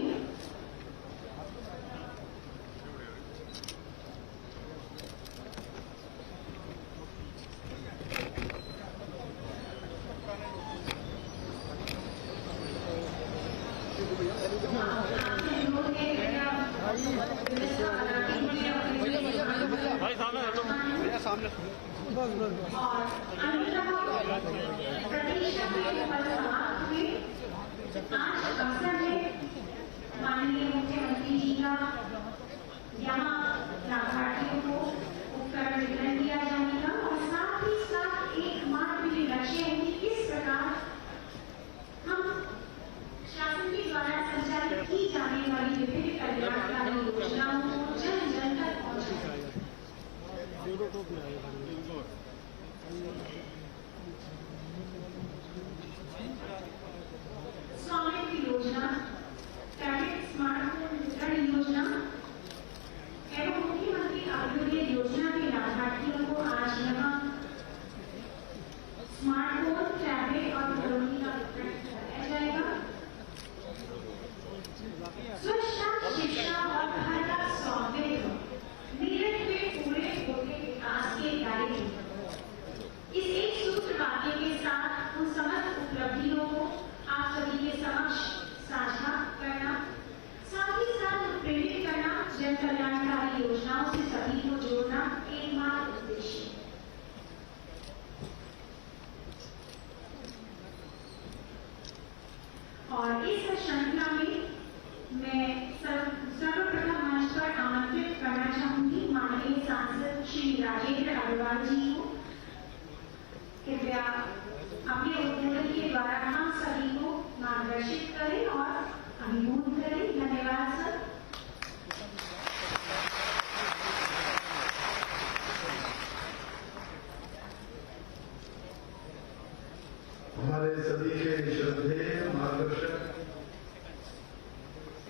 में भाई सामने हटो, भैया सामने। आज अवसर है माननीय मुख्यमंत्री जी का यहाँ लाभार्थियों को उपकरण वितरण किया जाने का, और साथ ही साथ एकमात्र ये लक्ष्य है कि किस प्रकार हम शासन के द्वारा संचालित की जाने वाली विभिन्न कल्याणकारी योजनाओं को जन जन तक पहुंचाएं। स्वामित्व योजना, टैबलेट स्मार्टफोन वितरण योजना एवं मुख्यमंत्री अभ्युदय योजना के लाभार्थियों को आज यहाँ स्मार्टफोन, टैबलेट और कॉलोनी का वितरण कराया जाएगा। स्वच्छता, शिक्षा और घर का स्वामित्व मेरठ में पूरे होते विकास के दायरे इस एक सूत्र वाक्य के साथ उन समस्त उपलब्धियों को आप सभी के समक्ष साझा करना, साथ ही साथ प्रेरित करना, जन कल्याणकारी योजनाओं से सभी को जोड़ना एकमात्र उद्देश्य है। और इस श्रृंखला में मैं सर्वप्रथम मंच पर आमंत्रित करना चाहूंगी माननीय सांसद श्री राजेंद्र अग्रवाल जी को। कृपया अपने उद्बोधन के द्वारा हम सभी को मार्गदर्शित करें और अभिभूत करें। धन्यवाद सर। हमारे सभी के श्रद्धेय मार्गदर्शक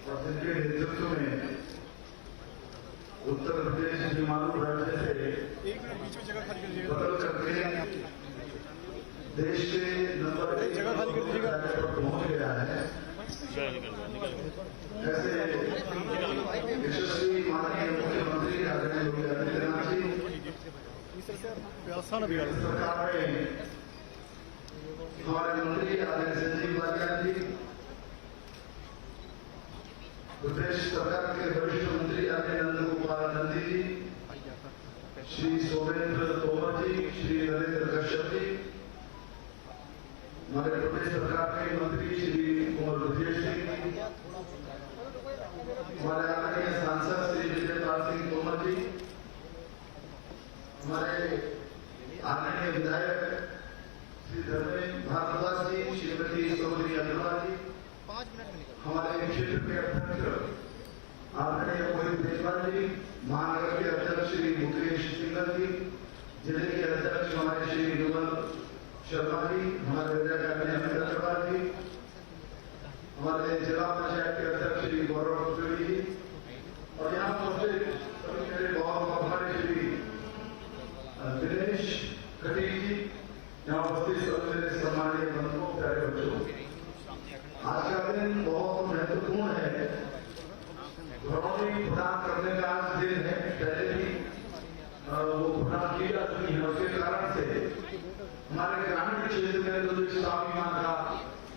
और जिनके नेतृत्व में उत्तर प्रदेश हिमालय राज्य से बदल करके देश के नंबर एक पर पहुंच गया है, ऐसे यशस्वी माननीय मुख्यमंत्री आदरणीय योगी आदित्यनाथ जी सरकार में हमारे मंत्री आदरणीय संजीव बालियान जी, प्रदेश सरकार के वरिष्ठ मंत्री आदरणीय नंद गोपाल नंदी जी, श्री सोमेंद्र तोमर जी, श्री नरेंद्र कश्यप जी, हमारे प्रदेश सरकार के मंत्री श्री कुंवर विजय सिंह, हमारे आदरणीय सांसद श्री विजयपाल सिंह तोमर जी, हमारे आदरणीय विधायक श्री धर्मेंद्र भारद्वाज जी, श्रीमती चौधरी अग्रवाल जी, हमारे क्षेत्र के अध्यक्ष आदरणीय मोहित देशपाल जी, महानगर के अध्यक्ष श्री मुकेश सिंगल जी, जिले के अध्यक्ष हमारे श्री विमल शर्मा जी, हमारे विधायक अमित अग्रवाल जी, हमारे जिला पंचायत के अध्यक्ष श्री गौरव त्रिवेदी जी, और यहाँ पहुंचे सभी मेरे बहुत आभारी श्री दिनेश खटीक जी, यहाँ उपस्थित सभी मेरे सम्मानीय बंधुओं, प्यारे बच्चों। आज का दिन बहुत महत्वपूर्ण है। घरौनी प्रदान करने का आज दिन है। पहले भी वो प्रदान की जा चुकी है, उसके कारण से हमारे ग्रामीण क्षेत्र में जो स्वाभिमान का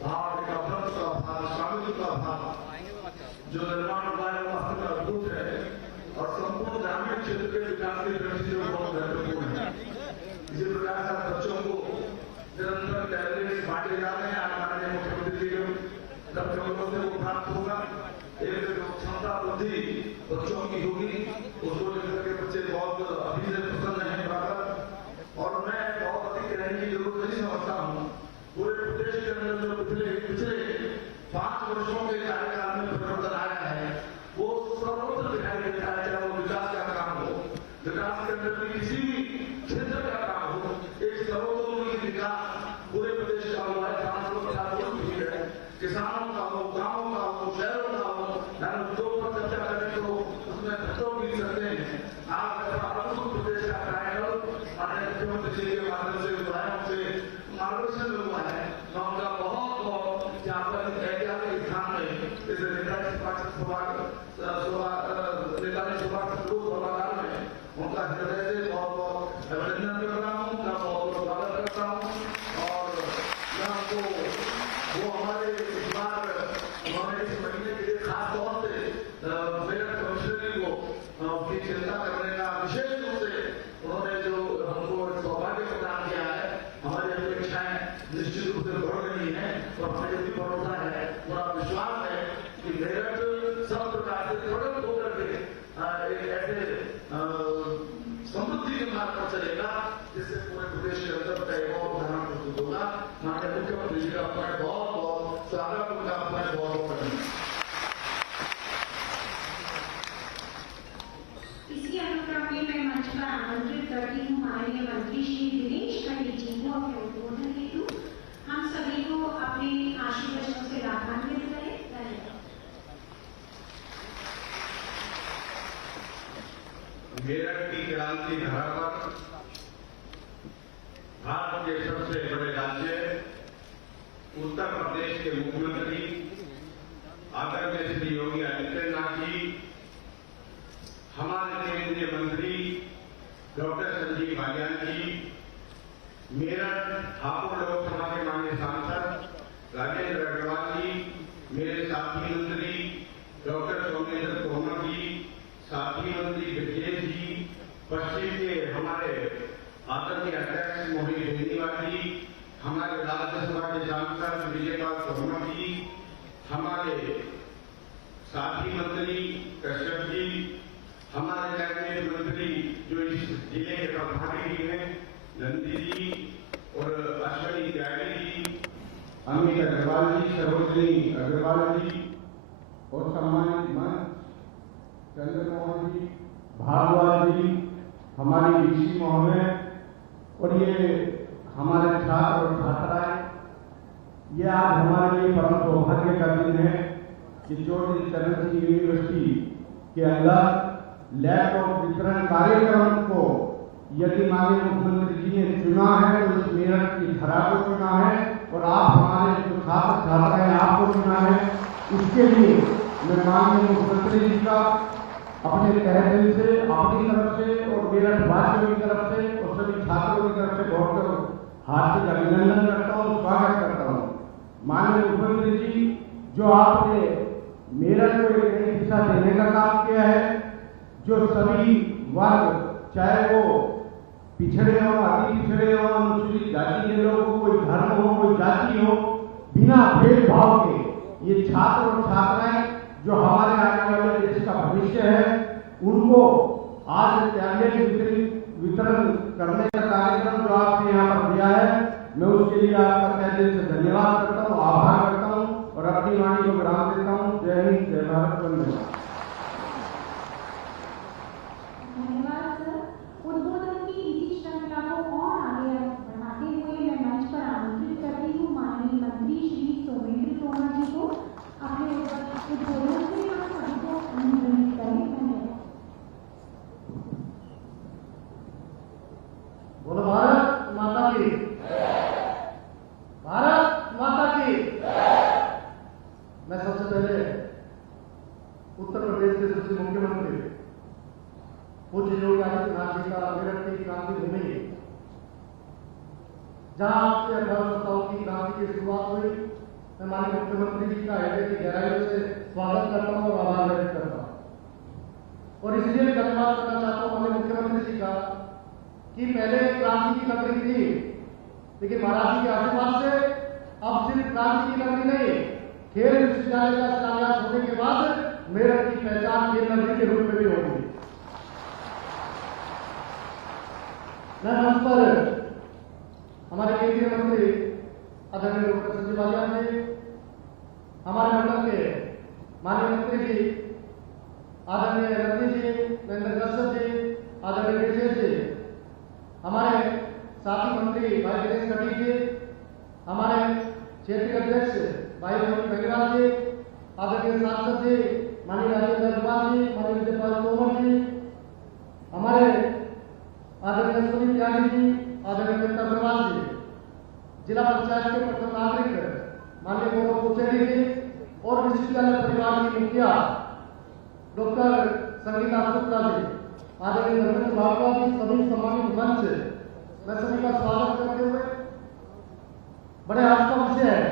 भाव, का भ्रम का भाव, स्वामित्व का भाव जो निर्माण हुआ है, वो अद्भुत है और संपूर्ण ग्रामीण क्षेत्र के विकास की दृष्टि से बहुत महत्वपूर्ण है। इसी प्रकार से बच्चों को निरंतर टैबलेट्स बांटे जा रहे हैं। आज माननीय मुख्यमंत्री जी लक्ष्यों से वो प्राप्त होगा। एक क्षमता बुद्धि बच्चों की होगी, उसको लेकर के बच्चे बहुत अभी से प्रसन्न है बराबर। और मैं बहुत अधिक कहने की जरूरत नहीं समझता हूँ। पूरे प्रदेश के अंदर जो पिछले 5 वर्षों के कार्यकाल में परिवर्तन आया है, वो सर्वत्र दिखाई देता है। चाहे वो विकास का काम हो, विकास के अंदर भी किसी भी क्षेत्र का काम हो, एक सर्वतोमुखी विकास पूरे प्रदेश का हुआ है। किसानों का हो, गांवों का हो, शहरों का हो, उद्योग पर चर्चा करें तो उसमें नेताजी सुभाष चंद्र बोस सभागार में उनका हृदय से बहुत बहुत अभिनंदन कर रहा हूँ, उनका बहुत बहुत स्वागत करता हूँ। और मैं उनको वो हमारे इस बार उन्होंने इस महीने के लिए खास तौर से मेरठ कमिश्नरी को अपनी चिंता करने का विशेष रूप से उन्होंने जो हमको सौभाग्य प्रदान किया है। हमारी अपेक्षाएं निश्चित रूप से बढ़ रही है और हमें यही भरोसा है, पूरा विश्वास है कि मेरठ सब प्रकार से प्रगत होकर के एक ऐसे समृद्धि के मार्ग पर चलेगा जिससे पूरे प्रदेश के अंदर का एक और उदाहरण प्रस्तुत होगा। माननीय मुख्यमंत्री जी का अपना बहुत बहुत स्वागत, उनका अपना बहुत बहुत धन्यवाद। इसी अनुक्रम में मैं मंच पर आमंत्रित करती हूँ माननीय मंत्री श्री दिनेश खन्ना जी को अपने उद्बोधन हेतु। हम सभी को अपने आशीर्वचनों से लाभान्वित करें। धन्यवाद। मेरठ की क्रांति धरा पर भारत के सबसे बड़े राज्य उत्तर प्रदेश के मुख्यमंत्री आदरणीय श्री योगी आदित्यनाथ जी, हमारे केंद्रीय मंत्री डॉक्टर संजीव बालियान जी, मेरठ हापुड़ लोकसभा के माननीय सांसद राजेंद्र अग्रवाल जी, मेरे साथी मंत्री डॉक्टर सोमेंद्र तोमर जी, साथी मंत्री ब्रजेश जी, पश्चिम के हमारे आदरणीय अध्यक्ष मोहित बेनीवाल जी, हमारे राज्यसभा के सांसद विजयपाल तोमर जी, हमारे साथी मंत्री कश्यप जी, हमारे कैबिनेट मंत्री जो इस जिले के प्रभारी भी हैं नंदी जी और अश्विनी त्यागी जी, अमित अग्रवाल जी, सरोजनी अग्रवाल जी और सम्मानित मंच चंद्रमोहन जी, भारद्वाज जी, हमारी डीसी महोदय और ये हमारे छात्र और छात्राएं, ये आज हमारे लिए परम सौभाग्य का दिन है कि चौधरी चरण सिंह यूनिवर्सिटी के अंदर लैपटॉप वितरण कार्यक्रम को यदि माननीय मुख्यमंत्री जी ने चुना है तो इस मेरठ की धरा को चुना है और आप हमारे जो छात्र छात्राएं आपको चुना है, इसके लिए मैं माननीय मुख्यमंत्री जी का अपने तहे दिल से, अपनी तरफ से और मेरठ वासियों की तरफ से और सभी छात्रों की तरफ से बहुत हार्दिक अभिनंदन करता हूँ, स्वागत करता हूँ। माननीय मुख्यमंत्री जी, जो आपने मेरठ को एक नई दिशा देने का काम किया है, जो सभी वर्ग, चाहे वो पिछड़े हो, अति पिछड़े हो, अनुसूचित जाति के लोग हो, कोई धर्म हो, कोई जाति हो, बिना भेदभाव के ये छात्र और छात्राएं जो हमारे आने वाले देश का भविष्य है, उनको आज टैबलेट वितरण करने का कार्यक्रम जो आपने यहाँ पर दिया है, मैं उसके लिए आपका तहे दिल से धन्यवाद करता हूँ, आभार करता हूँ और अपनी वाणी को विराम देता हूँ। जय हिंद, जय भारत, वंदे मातरम। धन्यवाद सर। उद्बोधन की इसी श्रृंखला को और आगे बढ़ाते हुए मैं मंच पर आमंत्रित करती हूँ माननीय मंत्री श्री सोमेंद्र तोमर जी को अपने उद्बोधन से हम सभी को अनुमोदित करें। धन्यवाद। बोलो भारत माता की, भारत माता की। मैं सबसे पहले उत्तर प्रदेश के सबसे मुख्यमंत्री पूज्य योगी आदित्यनाथ जी का मेरठ की क्रांति भूमि, जहां आपसे 18 की क्रांति की शुरुआत हुई, मैं माननीय मुख्यमंत्री जी का हृदय की गहराइयों से स्वागत करता हूं और आभार व्यक्त करता हूं। और इसलिए भी धन्यवाद करना चाहता हूं माननीय मुख्यमंत्री जी का कि पहले क्रांति की नगरी थी, लेकिन महाराज जी के आशीर्वाद से अब सिर्फ क्रांति की नगरी नहीं, खेल विश्वविद्यालय का शिलान्यास होने के बाद मेरठ की पहचान खेल नगरी के रूप में भी होगी। मैं मंच पर हमारे केंद्रीय मंत्री आदरणीय डॉक्टर संजीव बालियान जी, हमारे मंडल के माननीय मंत्री जी आदरणीय नंदी जी, नरेंद्र कश्यप जी, आदरणीय ब्रजेश जी, हमारे साथी मंत्री भाई दिनेश खन्ना जी, हमारे क्षेत्रीय अध्यक्ष भाई मोहित बेनीवाल जी, आदरणीय सांसद जी माननीय राजेंद्र अग्रवाल जी, माननीय विजयपाल तोमर जी, हमारे आदरणीय अश्विनी त्यागी जी, आदरणीय अमित अग्रवाल जी, जिला पंचायत के प्रथम नागरिक माननीय गौरव कुचेड़ी जी, और विश्वविद्यालय परिवार की मुखिया डॉक्टर संगीता शुक्ला जी, आदरणीय धर्मेंद्र भागवत जी, सभी सम्मानित मंच, मैं सभी का स्वागत करते हुए बड़े आज का विषय है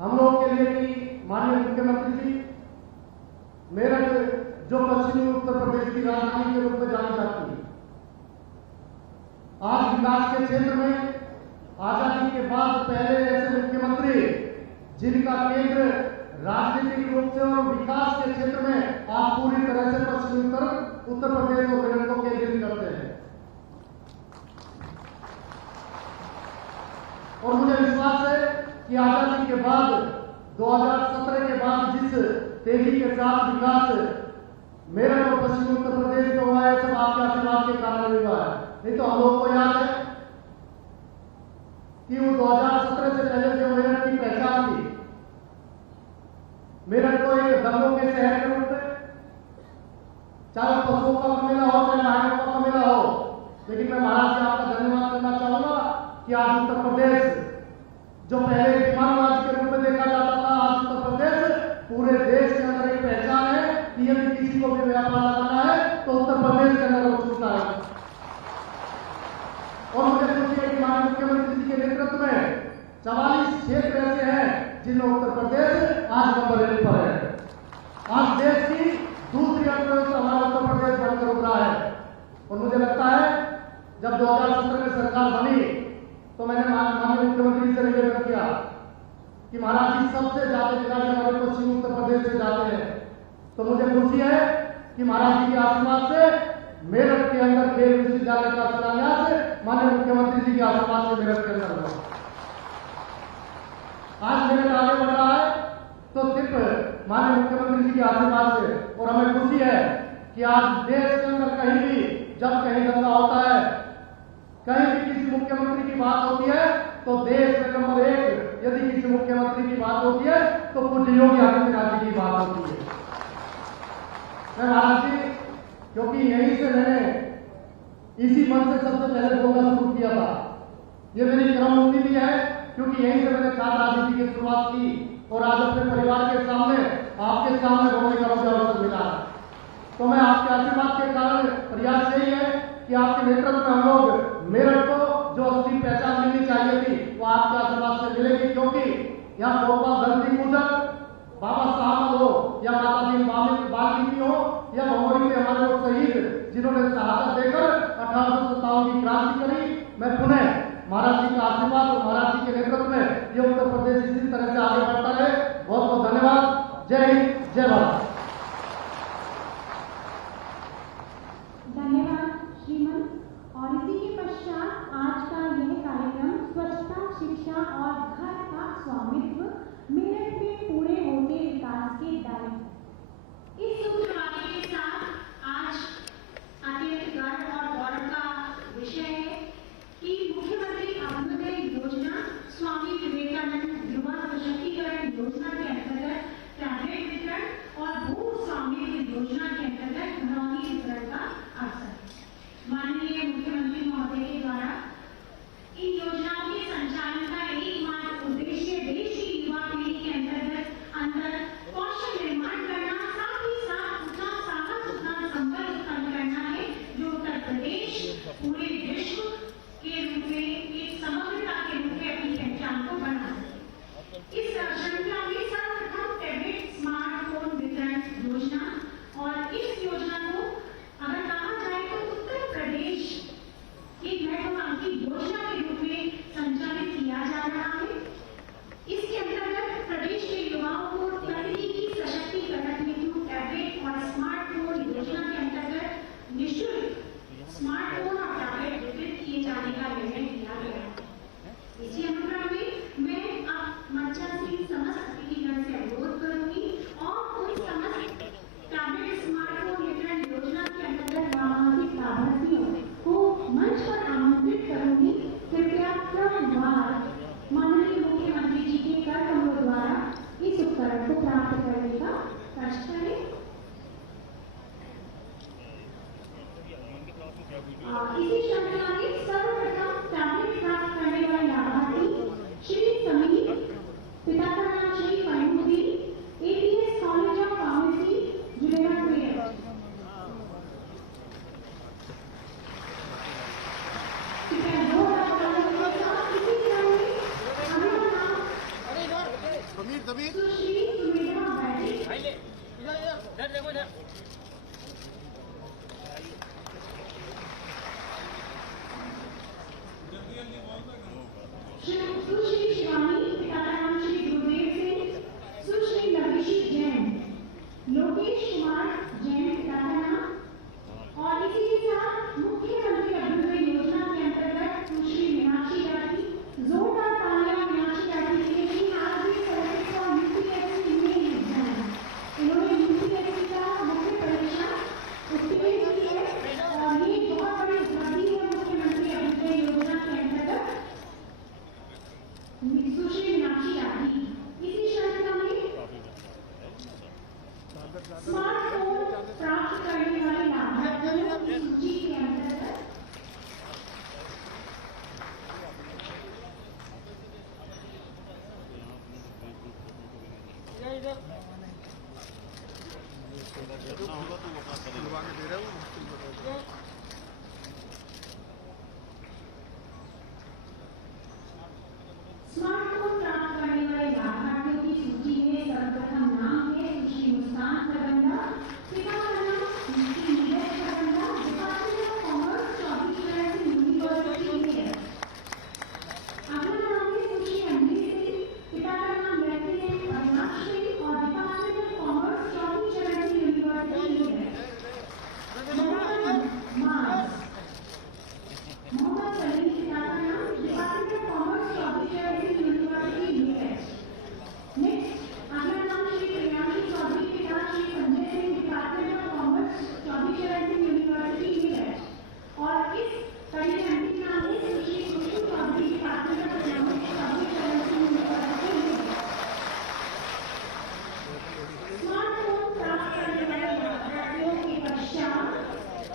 हम लोग के लिए कि माननीय मुख्यमंत्री जी, मेरठ जो पश्चिमी उत्तर प्रदेश की राजधानी के रूप में जानी जाती है, आज विकास के क्षेत्र में आजादी के बाद पहले ऐसे मुख्यमंत्री जिनका केंद्र राजनीतिक रूप से और विकास के क्षेत्र में आप पूरी तरह से पश्चिमी उत्तर प्रदेश और मेरठ को केंद्रित करते हैं। और मुझे विश्वास है कि आजादी के बाद 2017 के बाद जिस तेजी के साथ विकास मेरठ और पश्चिमी उत्तर प्रदेश में हुआ है, सब आपके आशीर्वाद के कारण हुआ है। नहीं तो हम लोग को याद है कि वो 2017 से पहले जो मेरठ की पहचान थी, मेरठ को एक दंगों के शहर के रूप में, चाहे पशुओं का मेला हो चाहे नायकों का मेला हो, लेकिन मैं महाराज जी आपका धन्यवाद करना चाहूंगा कि आज उत्तर प्रदेश जो पहले विमान राज्य के रूप में देखा जाता था, आज उत्तर प्रदेश पूरे देश के अंदर एक पहचान है कि यदि किसी को भी व्यापार लगाना है तो उत्तर प्रदेश के अंदर वो छूटता है। और मुझे खुशी है कि माननीय मुख्यमंत्री जी के नेतृत्व में 44 क्षेत्र ऐसे हैं जिनमें उत्तर प्रदेश आज नंबर 1 पर है। आज देश की दूसरी अर्थव्यवस्था हमारा उत्तर प्रदेश बनकर उभरा है। और मुझे लगता है जब 2017 में सरकार बनी तो मैंने माननीय मुख्यमंत्री से निवेदन किया कि महाराज जी सबसे ज्यादा खिलाड़ी हमारे पश्चिमी उत्तर प्रदेश से जाते हैं। तो मुझे खुशी है कि महाराज जी के आशीर्वाद से मेरठ के अंदर खेल विश्वविद्यालय का शिलान्यास माननीय मुख्यमंत्री जी के आशीर्वाद से मेरठ के अंदर हुआ। आज मेरठ आगे बढ़ रहा है तो सिर्फ माननीय मुख्यमंत्री जी के आशीर्वाद से। और हमें खुशी है कि आज देश के अंदर कहीं भी जब कहीं दंगा होता है, कहीं भी किसी मुख्यमंत्री की बात होती है तो देश में नंबर 1 यदि किसी मुख्यमंत्री की बात होती है तो पूज्य योगी आदित्यनाथ जी की बात होती है। मैं महाराज जी, क्योंकि यहीं से मैंने इसी मन से सबसे पहले बोलना शुरू किया था, ये मेरी क्रमबंदी भी है क्योंकि यहीं से मैंने छात्र राजनीति की शुरुआत की और आज अपने परिवार के सामने आपके सामने बोलने का मुझे अवसर मिला। तो मैं आपके आशीर्वाद के कारण प्रयास यही है कि आपके नेतृत्व में हम लोग मेरठ को जो असली पहचान मिलनी चाहिए थी वो आपके आशीर्वाद से मिलेगी, क्योंकि यहाँ गोपाल धरती पूजन बाबा साहब हो या माता जी वाल्मीकि हो या भगोरी में हमारे वो शहीद जिन्होंने शहादत देकर 1857 की क्रांति करी, मैं पुनः महाराज जी का आशीर्वाद और महाराज जी के नेतृत्व में ये उत्तर प्रदेश इसी तरह से आगे बढ़ता रहे। बहुत बहुत धन्यवाद। जय हिंद, जय भारत। धन्यवाद श्रीमन। और इसी के पश्चात आज का यह कार्यक्रम स्वच्छता, शिक्षा और घर का स्वामित्व मेरठ में पूरे होते विकास के दायरे। इस सूत्र वाक्य के साथ आज अत्यंत गर्व और गौरव का विषय है कि मुख्यमंत्री अभ्युदय योजना स्वामी विवेकानंद युवा सशक्तिकरण योजना के अंतर्गत टैबलेट वितरण और सुश्री शिवानी, पिता का नाम श्री गुरुदेव सिंह, सुश्री लविशी जैन, लोकेश कुमार जैन पिता का नाम, और इसी के साथ मुख्यमंत्री अभ्युदय योजना के अंतर्गत सुश्री मीनाक्षी राठी। जोरदार तालियां मीनाक्षी राठी के लिए। आज भी सर्विस और यूपीएससी में एग्जाम, इन्होंने यूपीएससी का मुख्य परीक्षा उत्तीर्ण की है और ये बहुत बड़ी उपलब्धि है मुख्यमंत्री अभ्युदय योजना के अंतर्गत सुश्री मीनाक्षी राठी। इसी श्रृंखला में स्मार्टफोन प्राप्त करने वाले लाभार्थियों की सूची के अंतर्गत स्मार्टफोन प्राप्त करने वाले लाभार्थियों की सूची में सर्वप्रथम नाम है सुश्री मुस्कान खरबंदा, पिता का नाम Shri Neeraj Kharbanda, department of commerce, 24 university में। अगला नाम है सुश्री अंजलि सिंह, पिता का नाम लेफ्टिनेंट अविनाश सिंह और डिपार्टमेंट ऑफ कॉमर्स, 24 यूनिवर्सिटी में। मोहम्मद सलीम, पिता का नाम डिपार्टमेंट ऑफ कॉमर्स, 24 यूनिवर्सिटी में। नेक्स्ट अगला नाम श्री प्रियांशु चौधरी, पिता Shri Sanjay Singh, department of commerce, 24 university में। और इस कड़ी में अंतिम नाम है Sushri Khushboo Chaudhary, department of economics, 24 university में। स्मार्टफोन प्राप्त करने वाले लाभार्थियों के पश्चात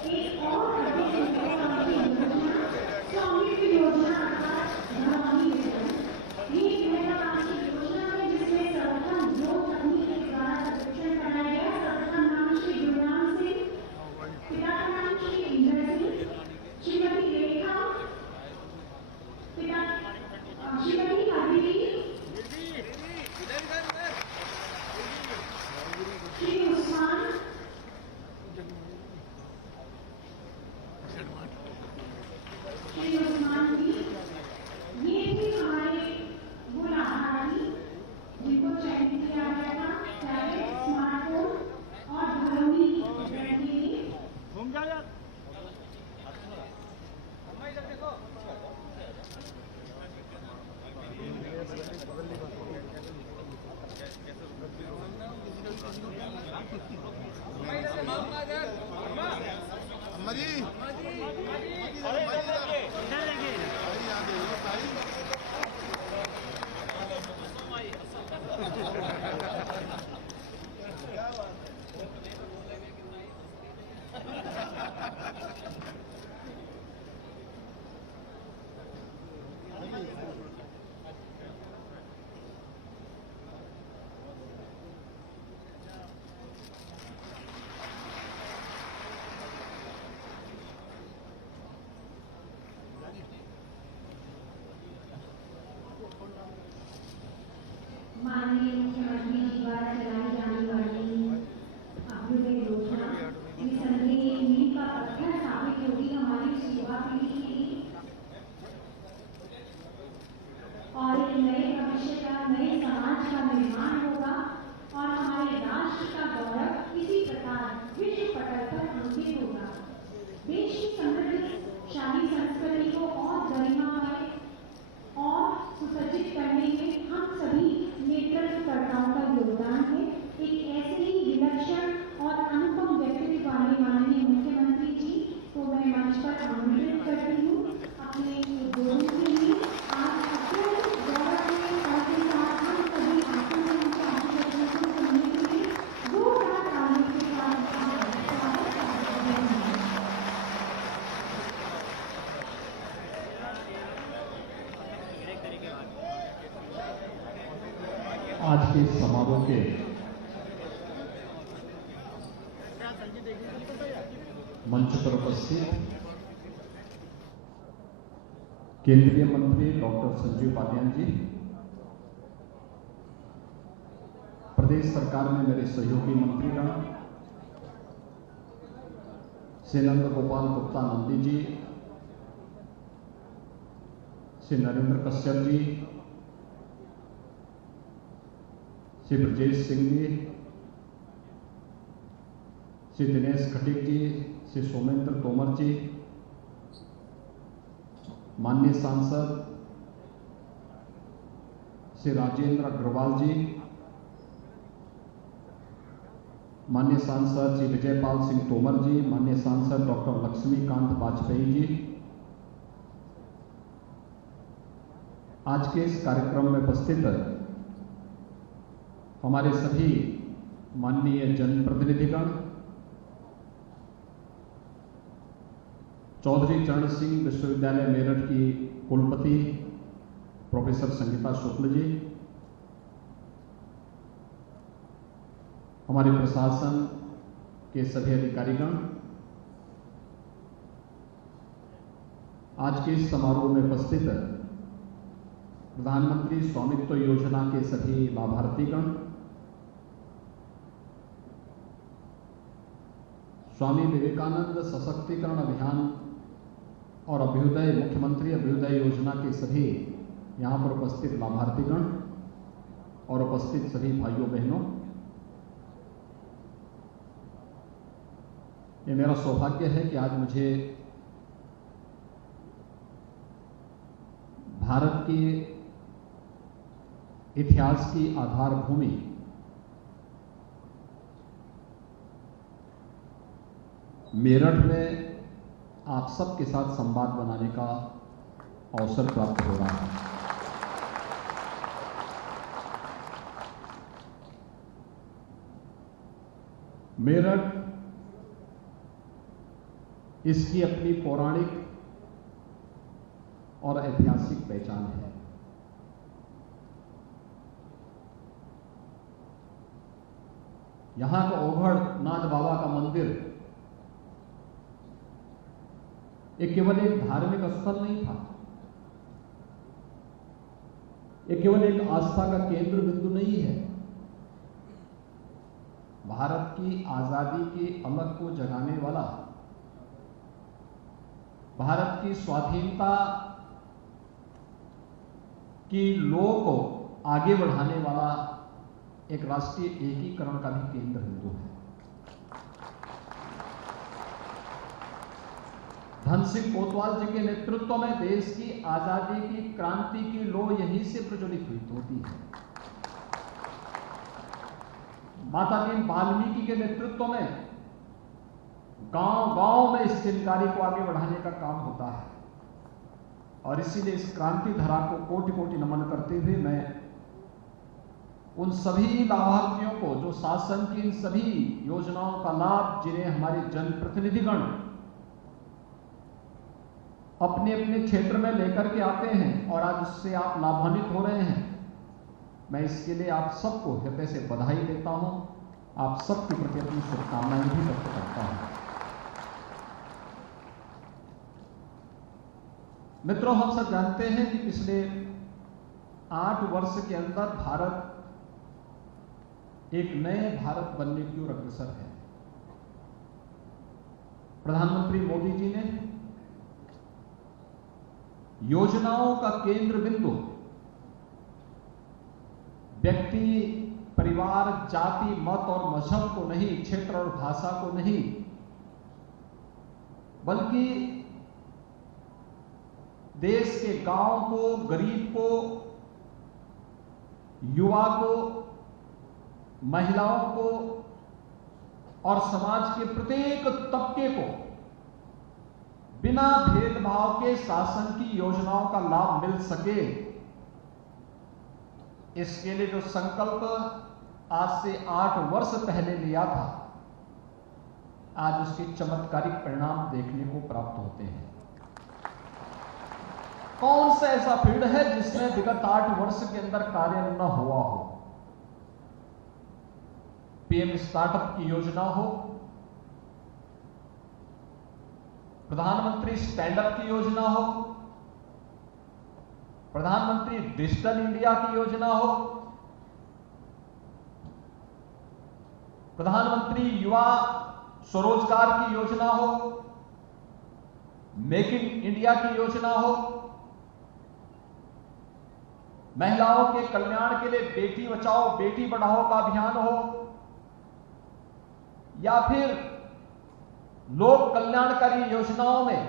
एक और अधिक योजना स्वामित्व योजना अर्थात घरवाली योजना। ये एक महत्वाकांक्षी योजना है जिसमें सर्वप्रथम जो तकनीक के द्वारा सर्वेक्षण कराया गया। सर्वप्रथम नाम श्री गुरनाम सिंह, पिता का नाम श्री इंद्र सिंह, श्रीमती रेखा, पिता श्रीमती कावेरी, श्री उस्मान, श्री उस्मान जी, ये भी हमारे वो लाभार्थी जिनको चयन किया गया था टैबलेट, स्मार्टफोन और घरौनी के लिए। माननीय मुख्यमंत्री जी द्वारा चलाई जाने वाली अभ्युदय योजना निसंदेह नींव का पत्थर साबित होगी हमारी युवा पीढ़ी के लिए और एक नए भविष्य का, नए समाज का निर्माण होगा और हमारे राष्ट्र का गौरव इसी प्रकार विश्व पटल पर अंकित होगा। देश की समृद्धशाली संस्कृति को और गरिमामय और सुसज्जित करने में हम सभी नेतृत्वकर्ताओं का योगदान है। एक ऐसे ही विलक्षण और अनुपम व्यक्तित्व वाले माननीय मुख्यमंत्री जी को मैं मंच पर आमंत्रित करती हूँ अपने उद्योगों के लिए। आज अत्यंत गौरवपूर्ण और के साथ हम सभी आसन के अभिषेकों को सुनने के लिए जोरदार तालियों के साथ स्वागत करते हैं। आज के समारोह के मंच पर उपस्थित केंद्रीय मंत्री डॉक्टर संजीव बालियान जी, प्रदेश सरकार में मेरे सहयोगी मंत्रीगण, श्री नंद गोपाल गुप्ता नंदी जी, श्री नरेंद्र कश्यप जी, श्री ब्रजेश सिंह जी, श्री दिनेश खटीक जी, श्री सोमेंद्र तोमर जी, माननीय सांसद श्री राजेंद्र अग्रवाल जी, माननीय सांसद श्री विजयपाल सिंह तोमर जी, माननीय सांसद डॉक्टर लक्ष्मीकांत वाजपेयी जी, आज के इस कार्यक्रम में उपस्थित हमारे सभी माननीय जनप्रतिनिधिगण, चौधरी चरण सिंह विश्वविद्यालय मेरठ की कुलपति प्रोफेसर संगीता शुक्ल जी, हमारे प्रशासन के सभी अधिकारीगण, आज के इस समारोह में उपस्थित प्रधानमंत्री स्वामित्व योजना के सभी लाभार्थीगण, स्वामी विवेकानंद सशक्तिकरण अभियान और अभ्युदय मुख्यमंत्री अभ्युदय योजना के सभी यहाँ पर उपस्थित लाभार्थीगण और उपस्थित सभी भाइयों बहनों, ये मेरा सौभाग्य है कि आज मुझे भारत के इतिहास की आधारभूमि मेरठ में आप सबके साथ संवाद बनाने का अवसर प्राप्त हो रहा है। मेरठ, इसकी अपनी पौराणिक और ऐतिहासिक पहचान है। यहां का ओघड़ नाथ बाबा का मंदिर ये केवल एक धार्मिक स्थल नहीं था, ये केवल एक आस्था का केंद्र बिंदु नहीं है। भारत की आजादी की अलग को जगाने वाला, भारत की स्वाधीनता की लौ को आगे बढ़ाने वाला एक राष्ट्रीय एकीकरण का भी केंद्र बिंदु है। धन सिंह कोतवाल जी के नेतृत्व में देश की आजादी की क्रांति की लौ यहीं से प्रज्वलित होती है। माता दीन वाल्मीकि के नेतृत्व में गांव-गांव में इस चिनकारी को आगे बढ़ाने का काम होता है और इसीलिए इस क्रांति धारा को कोटि-कोटि नमन करते हुए मैं उन सभी लाभार्थियों को जो शासन की इन सभी योजनाओं का लाभ जिन्हें हमारे जनप्रतिनिधिगण अपने अपने क्षेत्र में लेकर के आते हैं और आज उससे आप लाभान्वित हो रहे हैं, मैं इसके लिए आप सबको हृदय से बधाई देता हूं, आप सबके प्रति अपनी शुभकामनाएं भी व्यक्त करता हूं। मित्रों, हम सब जानते हैं कि पिछले 8 वर्ष के अंदर भारत एक नए भारत बनने की ओर अग्रसर है। प्रधानमंत्री मोदी जी ने योजनाओं का केंद्र बिंदु व्यक्ति, परिवार, जाति, मत और मजहब को नहीं, क्षेत्र और भाषा को नहीं, बल्कि देश के गांव को, गरीब को, युवा को, महिलाओं को और समाज के प्रत्येक तबके को बिना भेदभाव के शासन की योजनाओं का लाभ मिल सके, इसके लिए जो संकल्प आज से 8 वर्ष पहले लिया था, आज उसके चमत्कारिक परिणाम देखने को प्राप्त होते हैं। कौन सा ऐसा फील्ड है जिसमें विगत 8 वर्ष के अंदर कार्य न हुआ हो? पीएम स्टार्टअप की योजना हो, प्रधानमंत्री स्टैंड अप की योजना हो, प्रधानमंत्री डिजिटल इंडिया की योजना हो, प्रधानमंत्री युवा स्वरोजगार की योजना हो, मेक इन इंडिया की योजना हो, महिलाओं के कल्याण के लिए बेटी बचाओ बेटी पढ़ाओ का अभियान हो, या फिर लोक कल्याणकारी योजनाओं में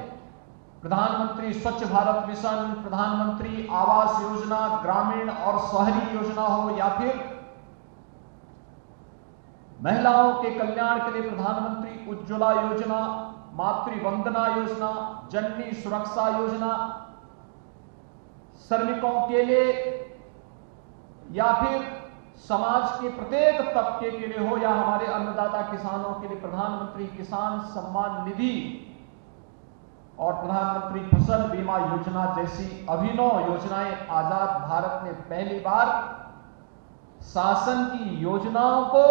प्रधानमंत्री स्वच्छ भारत मिशन, प्रधानमंत्री आवास योजना, ग्रामीण और शहरी योजना हो, या फिर महिलाओं के कल्याण के लिए प्रधानमंत्री उज्ज्वला योजना, मातृ वंदना योजना, जननी सुरक्षा योजना, श्रमिकों के लिए, या फिर समाज के प्रत्येक तबके के लिए हो, या हमारे अन्नदाता किसानों के लिए प्रधानमंत्री किसान सम्मान निधि और प्रधानमंत्री फसल बीमा योजना जैसी अभिनव योजनाएं आजाद भारत ने पहली बार शासन की योजनाओं को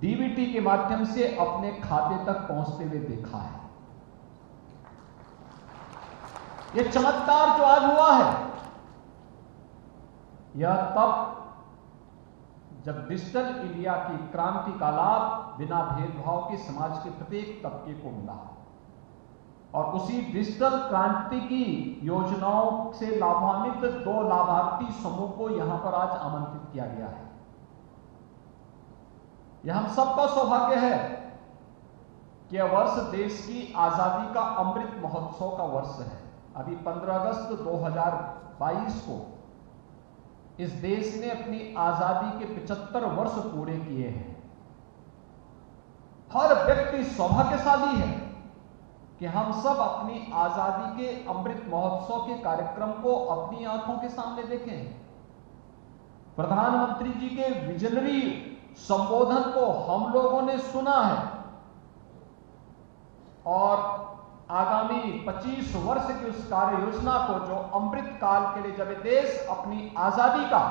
डीबीटी के माध्यम से अपने खाते तक पहुंचते हुए देखा है। यह चमत्कार जो आज हुआ है, यह तब जब डिजिटल इंडिया की क्रांति का लाभ बिना भेदभाव के समाज के प्रत्येक तबके को मिला, और उसी डिजिटल क्रांति की योजनाओं से लाभान्वित 2 लाभार्थी समूह को यहां पर आज आमंत्रित किया गया है। यह हम सबका सौभाग्य है कि यह वर्ष देश की आजादी का अमृत महोत्सव का वर्ष है। अभी 15 अगस्त 2022 को इस देश ने अपनी आजादी के 75 वर्ष पूरे किए हैं। हर व्यक्ति सौभाग्यशाली है कि हम सब अपनी आजादी के अमृत महोत्सव के कार्यक्रम को अपनी आंखों के सामने देखें। प्रधानमंत्री जी के विजनरी संबोधन को हम लोगों ने सुना है, और आगामी 25 वर्ष की उस कार्य योजना को, जो अमृत काल के लिए जब देश अपनी आजादी का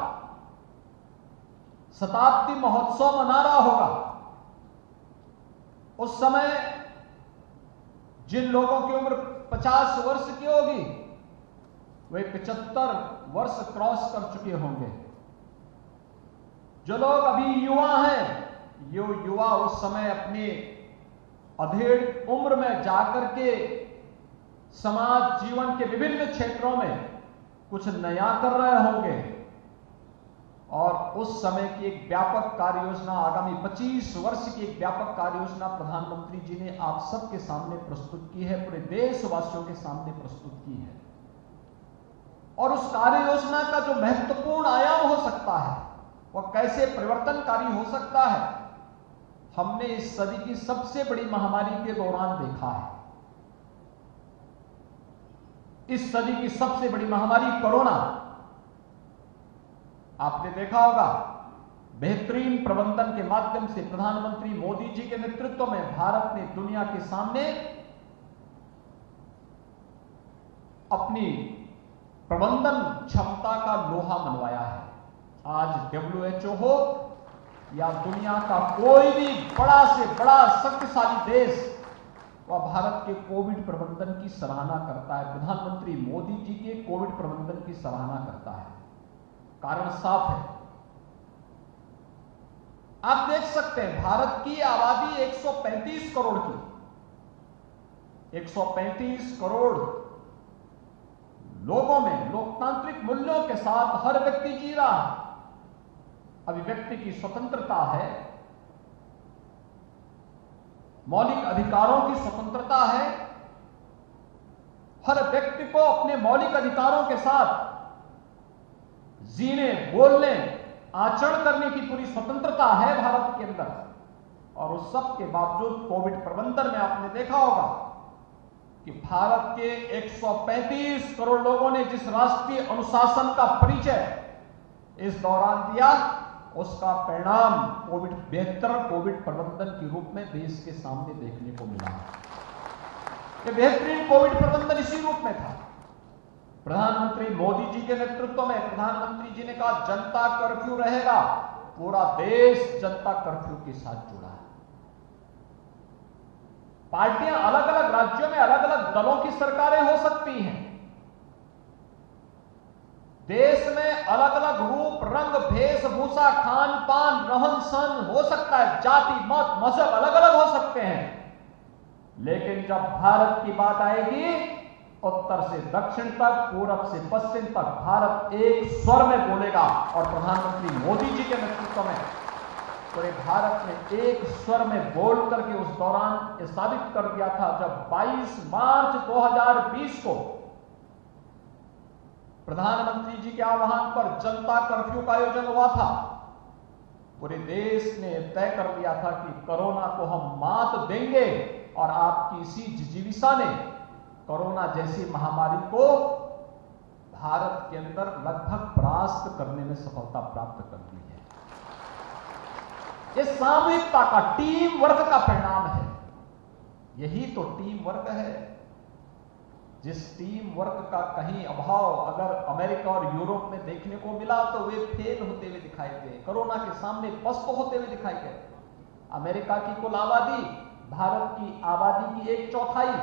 शताब्दी महोत्सव मना रहा होगा, उस समय जिन लोगों की उम्र 50 वर्ष की होगी, वे 75 वर्ष क्रॉस कर चुके होंगे। जो लोग अभी युवा हैं, ये युवा उस समय अपने अधेड़ उम्र में जाकर के समाज जीवन के विभिन्न क्षेत्रों में कुछ नया कर रहे होंगे, और उस समय की एक व्यापक कार्य योजना, आगामी 25 वर्ष की एक व्यापक कार्य योजना प्रधानमंत्री जी ने आप सबके सामने प्रस्तुत की है, पूरे देशवासियों के सामने प्रस्तुत की है। और उस कार्य योजना का जो महत्वपूर्ण आयाम हो सकता है, वह कैसे परिवर्तनकारी हो सकता है, हमने इस सदी की सबसे बड़ी महामारी के दौरान देखा है। इस सदी की सबसे बड़ी महामारी कोरोना, आपने देखा होगा बेहतरीन प्रबंधन के माध्यम से प्रधानमंत्री मोदी जी के नेतृत्व में भारत ने दुनिया के सामने अपनी प्रबंधन क्षमता का लोहा मनवाया है। आज WHO हो या दुनिया का कोई भी बड़ा से बड़ा शक्तिशाली देश, वह भारत के कोविड प्रबंधन की सराहना करता है, प्रधानमंत्री मोदी जी के कोविड प्रबंधन की सराहना करता है। कारण साफ है, आप देख सकते हैं भारत की आबादी 135 करोड़ की, 135 करोड़ लोगों में लोकतांत्रिक मूल्यों के साथ हर व्यक्ति जी रहा है। अभिव्यक्ति की स्वतंत्रता है, मौलिक अधिकारों की स्वतंत्रता है, हर व्यक्ति को अपने मौलिक अधिकारों के साथ जीने, बोलने, आचरण करने की पूरी स्वतंत्रता है भारत के अंदर। और उस सब के बावजूद कोविड प्रबंधन में आपने देखा होगा कि भारत के 135 करोड़ लोगों ने जिस राष्ट्रीय अनुशासन का परिचय इस दौरान दिया, उसका परिणाम बेहतर कोविड प्रबंधन के रूप में देश के सामने देखने को मिला। यह बेहतरीन कोविड प्रबंधन इसी रूप में था। प्रधानमंत्री मोदी जी के नेतृत्व में प्रधानमंत्री जी ने कहा जनता कर्फ्यू रहेगा, पूरा देश जनता कर्फ्यू के साथ जुड़ा है। पार्टियां अलग अलग राज्यों में अलग अलग दलों की सरकारें हो सकती हैं, देश में अलग अलग रूप, रंग, वेशभूषा, खान पान, रहन सहन हो सकता है, जाति मत मजहब अलग अलग हो सकते हैं, लेकिन जब भारत की बात आएगी, उत्तर से दक्षिण तक, पूरब से पश्चिम तक भारत एक स्वर में बोलेगा। और प्रधानमंत्री मोदी जी के नेतृत्व में पूरे भारत ने एक स्वर में बोल करके उस दौरान ये साबित कर दिया था, जब 22 मार्च 2020 को प्रधानमंत्री जी के आह्वान पर जनता कर्फ्यू का आयोजन हुआ था। पूरे देश ने तय कर दिया था कि कोरोना को हम मात देंगे, और आपकी इसी जिजीविषा ने कोरोना जैसी महामारी को भारत के अंदर लगभग परास्त करने में सफलता प्राप्त कर दी है। ये सामूहिकता का, टीम वर्क का परिणाम है। यही तो टीम वर्क है। जिस टीम वर्क का कहीं अभाव अगर अमेरिका और यूरोप में देखने को मिला, तो वे फेल होते हुए दिखाई दे, कोरोना के सामने पस्त होते हुए दिखाई दे। अमेरिका की कुल आबादी भारत की आबादी की 1/4,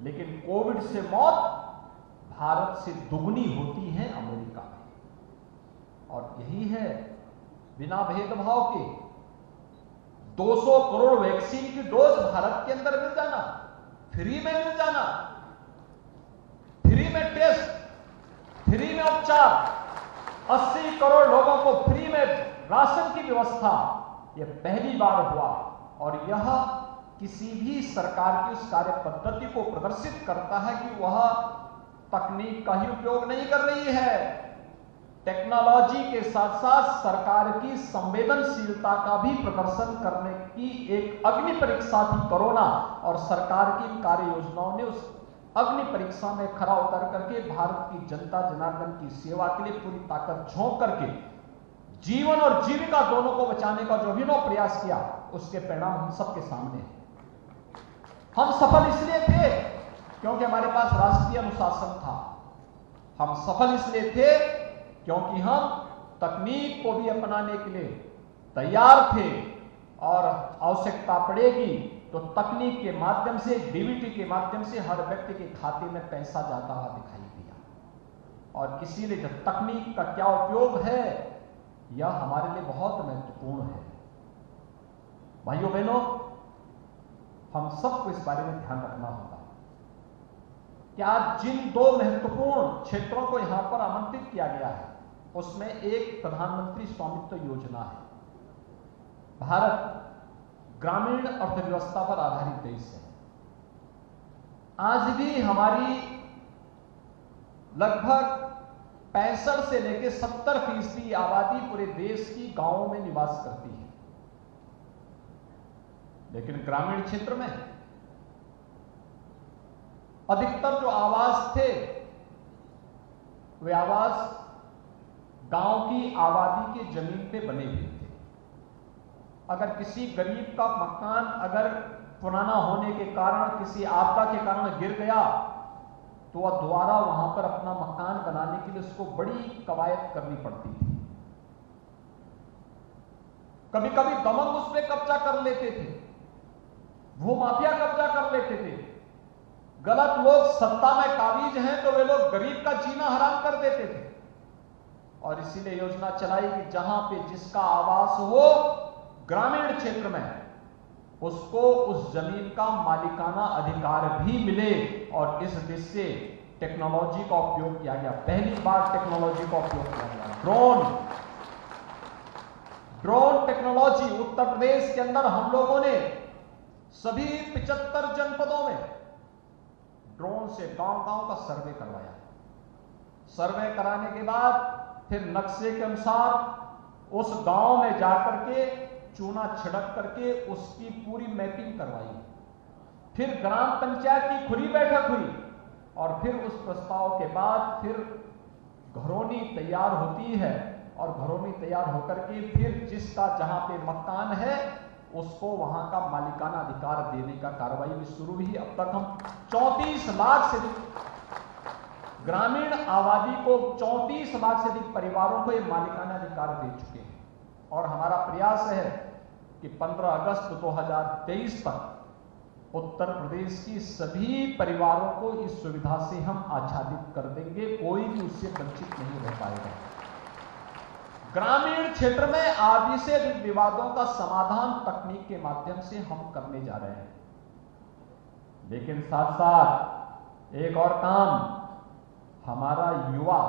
लेकिन कोविड से मौत भारत से दुगनी होती है अमेरिका में। और यही है, बिना भेदभाव के 200 करोड़ वैक्सीन की डोज भारत के अंदर मिल जाना, फ्री में मिल जाना, फ्री में टेस्ट, फ्री में उपचार, 80 करोड़ लोगों को फ्री में राशन की व्यवस्था, यह पहली बार हुआ। और यह किसी भी सरकार की उस कार्य पद्धति को प्रदर्शित करता है कि वह तकनीक का ही उपयोग नहीं कर रही है, टेक्नोलॉजी के साथ साथ सरकार की संवेदनशीलता का भी प्रदर्शन करने की एक अग्नि परीक्षा थी कोरोना। और सरकार की कार्य योजनाओं ने उस अग्नि परीक्षा में खरा उतर करके भारत की जनता जनार्दन की सेवा के लिए पूरी ताकत झोंक करके जीवन और जीविका दोनों को बचाने का जो अभिनव प्रयास किया, उसके परिणाम हम सबके सामने हैं। हम सफल इसलिए थे क्योंकि हमारे पास राष्ट्रीय अनुशासन था। हम सफल इसलिए थे क्योंकि हम तकनीक को भी अपनाने के लिए तैयार थे, और आवश्यकता पड़ेगी तो तकनीक के माध्यम से, डीबीटी के माध्यम से हर व्यक्ति के खाते में पैसा जाता हुआ दिखाई दिया। और इसीलिए जो तकनीक का क्या उपयोग है, यह हमारे लिए बहुत महत्वपूर्ण है। भाइयों बहनों, हम सबको इस बारे में ध्यान रखना होगा कि आज जिन 2 महत्वपूर्ण क्षेत्रों को यहां पर आमंत्रित किया गया है, उसमें एक प्रधानमंत्री स्वामित्व योजना है। भारत ग्रामीण अर्थव्यवस्था पर आधारित देश है। आज भी हमारी लगभग 65 से लेकर 70% आबादी पूरे देश की गांवों में निवास करती है, लेकिन ग्रामीण क्षेत्र में अधिकतर जो आवास थे, वे आवास गांव की आबादी के जमीन पे बने हुए थे। अगर किसी गरीब का मकान अगर पुराना होने के कारण, किसी आपदा के कारण गिर गया, तो वह दोबारा वहां पर अपना मकान बनाने के लिए उसको बड़ी कवायद करनी पड़ती थी। कभी कभी दमन उस पर कब्जा कर लेते थे, वो माफिया कब्जा कर लेते थे। गलत लोग सत्ता में काबिज हैं तो वे लोग गरीब का जीना हराम कर देते थे। और इसीलिए योजना चलाई कि जहां पे जिसका आवास हो ग्रामीण क्षेत्र में, उसको उस जमीन का मालिकाना अधिकार भी मिले। और इस दिशा से टेक्नोलॉजी का उपयोग किया गया। पहली बार टेक्नोलॉजी का उपयोग किया गया। ड्रोन टेक्नोलॉजी उत्तर प्रदेश के अंदर हम लोगों ने सभी 75 जनपदों में ड्रोन से गांव-गांव का सर्वे करवाया। सर्वे कराने के बाद फिर नक्शे के अनुसार उस गांव में जाकर के चूना छिड़क करके उसकी पूरी मैपिंग करवाई। फिर ग्राम पंचायत की खुली बैठक हुई, और फिर उस प्रस्ताव के बाद फिर घरौनी तैयार होती है, और घरौनी तैयार होकर के फिर जिसका जहां पे मकान है उसको वहां का मालिकाना अधिकार देने का कार्रवाई भी शुरू हुई। अब तक हम 34 लाख से ग्रामीण आबादी को 34 लाख से अधिक परिवारों को ये मालिकाना अधिकार दे चुके हैं। और हमारा प्रयास है कि 15 अगस्त 2023 तक उत्तर प्रदेश की सभी परिवारों को इस सुविधा से हम आच्छादित कर देंगे, कोई भी उससे वंचित नहीं रह पाएगा। ग्रामीण क्षेत्र में आदि से अधिक विवादों का समाधान तकनीक के माध्यम से हम करने जा रहे हैं। लेकिन साथ साथ एक और काम, हमारा युवा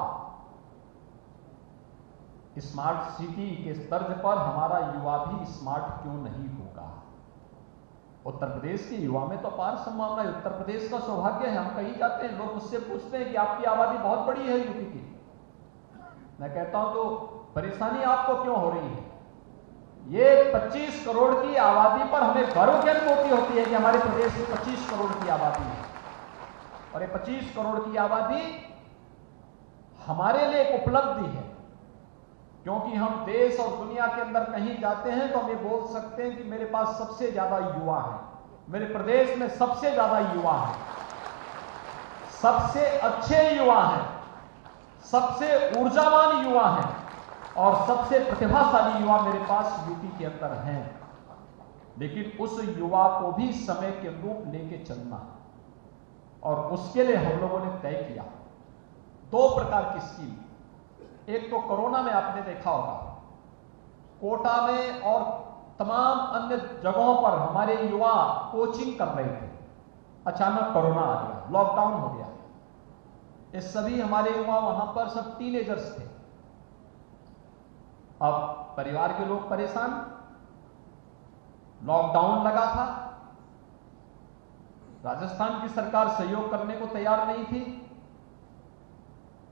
स्मार्ट सिटी के तर्ज पर हमारा युवा भी स्मार्ट क्यों नहीं होगा। उत्तर प्रदेश के युवा में तो अपार संभावना है। उत्तर प्रदेश का सौभाग्य है। हम कहीं जाते हैं, लोग मुझसे पूछते हैं कि आपकी आबादी बहुत बड़ी है यूपी की। मैं कहता हूं तो परेशानी आपको क्यों हो रही है? ये 25 करोड़ की आबादी पर हमें गर्व की अनुभूति होती है कि हमारे प्रदेश में 25 करोड़ की आबादी है, और ये 25 करोड़ की आबादी हमारे लिए एक उपलब्धि है, क्योंकि हम देश और दुनिया के अंदर कहीं जाते हैं तो हम ये बोल सकते हैं कि मेरे पास सबसे ज्यादा युवा है, मेरे प्रदेश में सबसे ज्यादा युवा है, सबसे अच्छे युवा हैं, सबसे ऊर्जावान युवा हैं और सबसे प्रतिभाशाली युवा मेरे पास यूपी के अंदर हैं। लेकिन उस युवा को भी समय के अनुरूप लेके चलना है, और उसके लिए हम लोगों ने तय किया 2 प्रकार की स्कीम। एक तो कोरोना में आपने देखा होगा, कोटा में और तमाम अन्य जगहों पर हमारे युवा कोचिंग कर रहे थे। अचानक कोरोना आ गया, लॉकडाउन हो गया। ये सभी हमारे युवा वहां पर सब टीनेजर्स थे। अब परिवार के लोग परेशान, लॉकडाउन लगा था, राजस्थान की सरकार सहयोग करने को तैयार नहीं थी।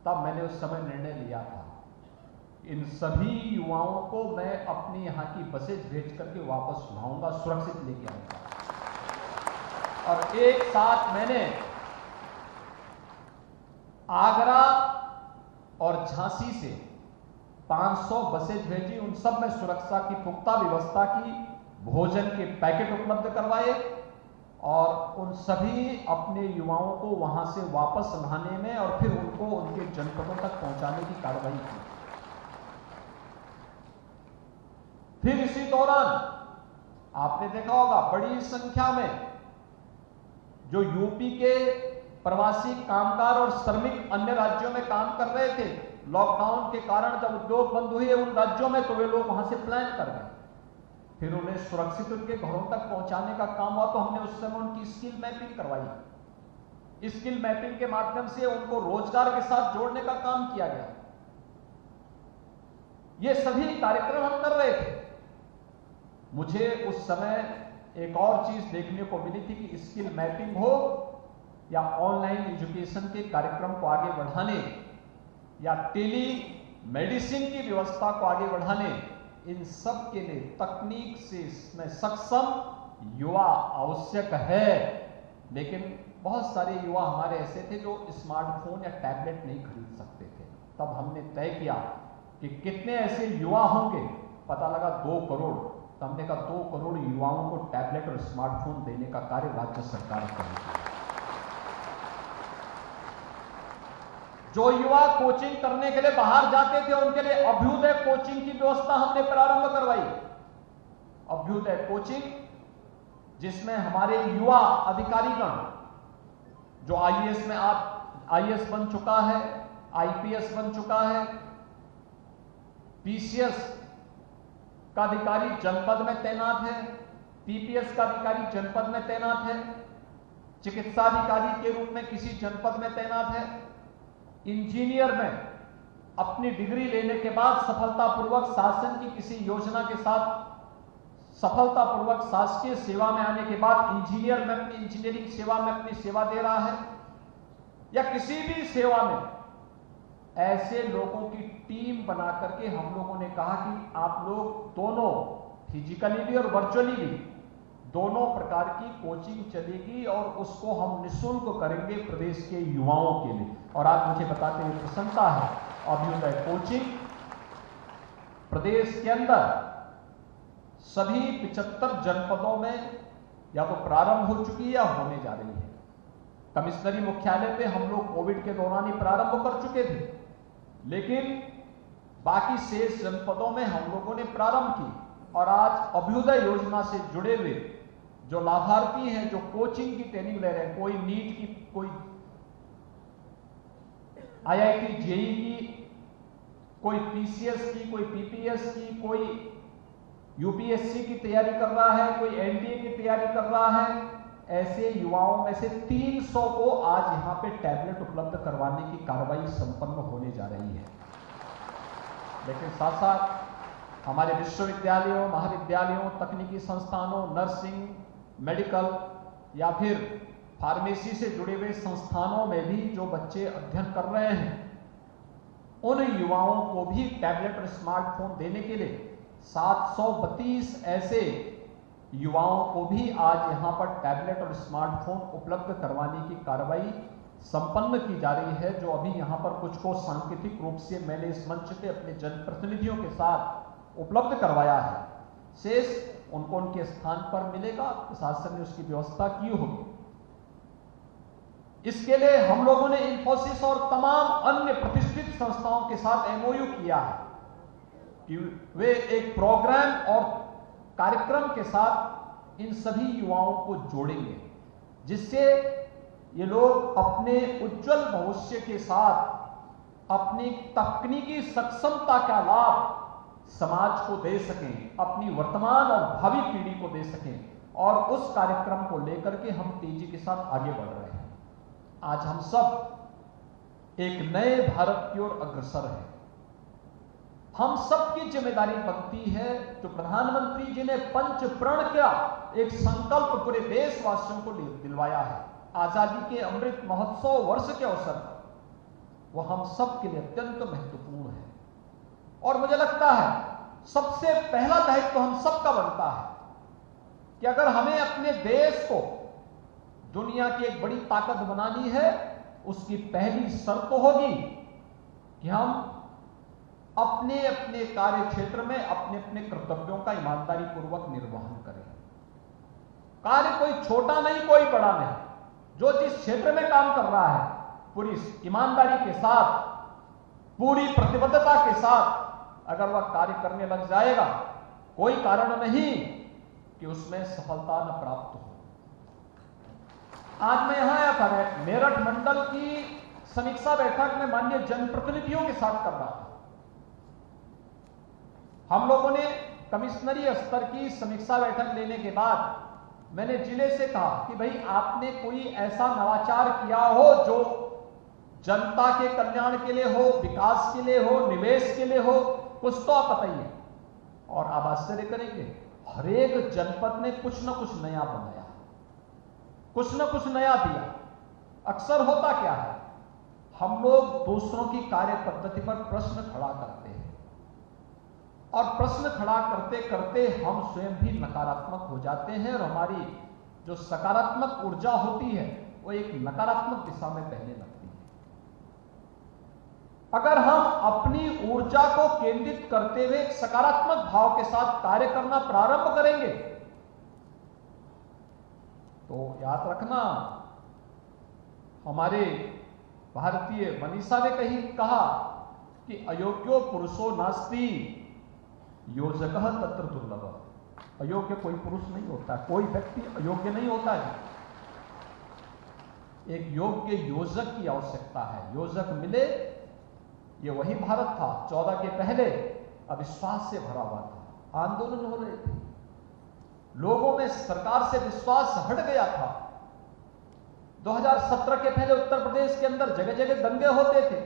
तब मैंने उस समय निर्णय लिया था, इन सभी युवाओं को मैं अपनी यहां की बसेज भेज करके वापस लाऊंगा, सुरक्षित लेके आऊंगा। और एक साथ मैंने आगरा और झांसी से 500 बसेज भेजी। उन सब में सुरक्षा की पुख्ता व्यवस्था की, भोजन के पैकेट उपलब्ध करवाए और उन सभी अपने युवाओं को वहां से वापस लाने में और फिर उनको उनके जनपदों तक पहुंचाने की कार्रवाई की। फिर इसी दौरान आपने देखा होगा, बड़ी संख्या में जो यूपी के प्रवासी कामगार और श्रमिक अन्य राज्यों में काम कर रहे थे, लॉकडाउन के कारण जब उद्योग बंद हुए उन राज्यों में, तो वे लोग वहां से प्लान कर गए। फिर उन्हें सुरक्षित उनके घरों तक पहुंचाने का काम हुआ, तो हमने उस समय उनकी स्किल मैपिंग करवाई। स्किल मैपिंग के माध्यम से उनको रोजगार के साथ जोड़ने का काम किया गया। ये सभी कार्यक्रम हम कर रहे थे। मुझे उस समय एक और चीज देखने को मिली थी कि स्किल मैपिंग हो या ऑनलाइन एजुकेशन के कार्यक्रम को आगे बढ़ाने या टेली मेडिसिन की व्यवस्था को आगे बढ़ाने, इन सब के लिए तकनीक से इसमें सक्षम युवा आवश्यक है। लेकिन बहुत सारे युवा हमारे ऐसे थे जो स्मार्टफोन या टैबलेट नहीं खरीद सकते थे। तब हमने तय किया कि कितने ऐसे युवा होंगे, पता लगा 2 करोड़। तो हमने कहा 2 करोड़ युवाओं को टैबलेट और स्मार्टफोन देने का कार्य राज्य सरकार करेगी। जो युवा कोचिंग करने के लिए बाहर जाते थे उनके लिए अभ्युदय कोचिंग की व्यवस्था हमने प्रारंभ करवाई। अभ्युदय कोचिंग, जिसमें हमारे युवा अधिकारीगण जो आईएएस में आईएएस बन चुका है, आईपीएस बन चुका है, पीसीएस का अधिकारी जनपद में तैनात है, पीपीएस का अधिकारी जनपद में तैनात है, चिकित्सा अधिकारी के रूप में किसी जनपद में तैनात है, इंजीनियर में अपनी डिग्री लेने के बाद सफलतापूर्वक शासन की किसी योजना के साथ सफलतापूर्वक शासकीय सेवा में आने के बाद इंजीनियर में अपनी इंजीनियरिंग सेवा में अपनी सेवा दे रहा है, या किसी भी सेवा में, ऐसे लोगों की टीम बना करके हम लोगों ने कहा कि आप लोग दोनों फिजिकली भी और वर्चुअली भी दोनों प्रकार की कोचिंग चलेगी और उसको हम निःशुल्क करेंगे प्रदेश के युवाओं के लिए। और आज मुझे बताते हुए प्रसन्नता है, अभ्युदय कोचिंग प्रदेश के अंदर सभी 75 जनपदों में या तो प्रारंभ हो चुकी है या होने जा रही है। कमिश्नरी मुख्यालय पे हम लोग कोविड के दौरान ही प्रारंभ कर चुके थे, लेकिन बाकी शेष जनपदों में हम लोगों ने प्रारंभ की। और आज अभ्युदय योजना से जुड़े हुए जो लाभार्थी हैं, जो कोचिंग की ट्रेनिंग ले रहे हैं, कोई नीट की, कोई IIT जेईई की, कोई PCS की, कोई PPS की, कोई UPSC की तैयारी कर रहा है, कोई NDA की तैयारी कर रहा है, ऐसे युवाओं में से 300 को आज यहां पे टैबलेट उपलब्ध करवाने की कार्रवाई संपन्न होने जा रही है। लेकिन साथ साथ हमारे विश्वविद्यालयों, महाविद्यालयों, तकनीकी संस्थानों, नर्सिंग, मेडिकल या फिर फार्मेसी से जुड़े हुए संस्थानों में भी जो बच्चे अध्ययन कर रहे हैं, उन युवाओं को भी टैबलेट और स्मार्टफोन देने के लिए 732 ऐसे युवाओं को भी आज यहां पर टैबलेट और स्मार्टफोन उपलब्ध करवाने की कार्रवाई संपन्न की जा रही है। जो अभी यहां पर कुछ को सांकेतिक रूप से मैंने इस मंच पे अपने जनप्रतिनिधियों के साथ उपलब्ध करवाया है, शेष उनको उनके स्थान पर मिलेगा। प्रशासन ने उसकी व्यवस्था की होगी। इसके लिए हम लोगों ने इंफोसिस और तमाम अन्य प्रतिष्ठित संस्थाओं के साथ MOU किया है कि वे एक प्रोग्राम और कार्यक्रम के साथ इन सभी युवाओं को जोड़ेंगे, जिससे ये लोग अपने उज्जवल भविष्य के साथ अपनी तकनीकी सक्षमता का लाभ समाज को दे सकें, अपनी वर्तमान और भावी पीढ़ी को दे सकें। और उस कार्यक्रम को लेकर के हम तेजी के साथ आगे बढ़ रहे हैं। आज हम सब एक नए भारत की ओर अग्रसर हैं। हम सबकी जिम्मेदारी बनती है, जो प्रधानमंत्री जी ने पंच प्रण का एक संकल्प पूरे देशवासियों को दिलवाया है आजादी के अमृत महोत्सव वर्ष के अवसर पर, वो हम सब के लिए अत्यंत महत्वपूर्ण है। और मुझे लगता है सबसे पहला दायित्व तो हम सबका बनता है कि अगर हमें अपने देश को दुनिया की एक बड़ी ताकत बनानी है, उसकी पहली शर्त होगी कि हम अपने अपने कार्य क्षेत्र में अपने अपने कर्तव्यों का ईमानदारी पूर्वक निर्वहन करें। कार्य कोई छोटा नहीं, कोई बड़ा नहीं, जो जिस क्षेत्र में काम कर रहा है पूरी ईमानदारी के साथ, पूरी प्रतिबद्धता के साथ अगर वह कार्य करने लग जाएगा, कोई कारण नहीं कि उसमें सफलता न प्राप्त हो। आज मैं यहां आया था, मेरठ मंडल की समीक्षा बैठक में माननीय जनप्रतिनिधियों के साथ कर रहा था। हम लोगों ने कमिश्नरी स्तर की समीक्षा बैठक लेने के बाद मैंने जिले से कहा कि भाई आपने कोई ऐसा नवाचार किया हो जो जनता के कल्याण के लिए हो, विकास के लिए हो, निवेश के लिए हो, कुछ तो आप बताइए। और आप आश्चर्य करेंगे, हर एक जनपद ने कुछ ना कुछ नया बनाया, कुछ ना कुछ नया दिया। अक्सर होता क्या है, हम लोग दूसरों की कार्य पद्धति पर प्रश्न खड़ा करते हैं और प्रश्न खड़ा करते करते हम स्वयं भी नकारात्मक हो जाते हैं और हमारी जो सकारात्मक ऊर्जा होती है वो एक नकारात्मक दिशा में बहने लगती है। अगर हम अपनी ऊर्जा को केंद्रित करते हुए एक सकारात्मक भाव के साथ कार्य करना प्रारंभ करेंगे तो याद रखना, हमारे भारतीय मनीषा ने कहा कि अयोग्यो पुरुषो नास्ति योजकः तत्र दुर्लभः। अयोग्य कोई पुरुष नहीं होता, कोई व्यक्ति अयोग्य नहीं होता है। एक योग्य योजक की आवश्यकता है। योजक मिले, ये वही भारत था 14 के पहले अविश्वास से भरा हुआ था। आंदोलन हो रहे थे, लोगों में सरकार से विश्वास हट गया था। 2017 के पहले उत्तर प्रदेश के अंदर जगह जगह दंगे होते थे,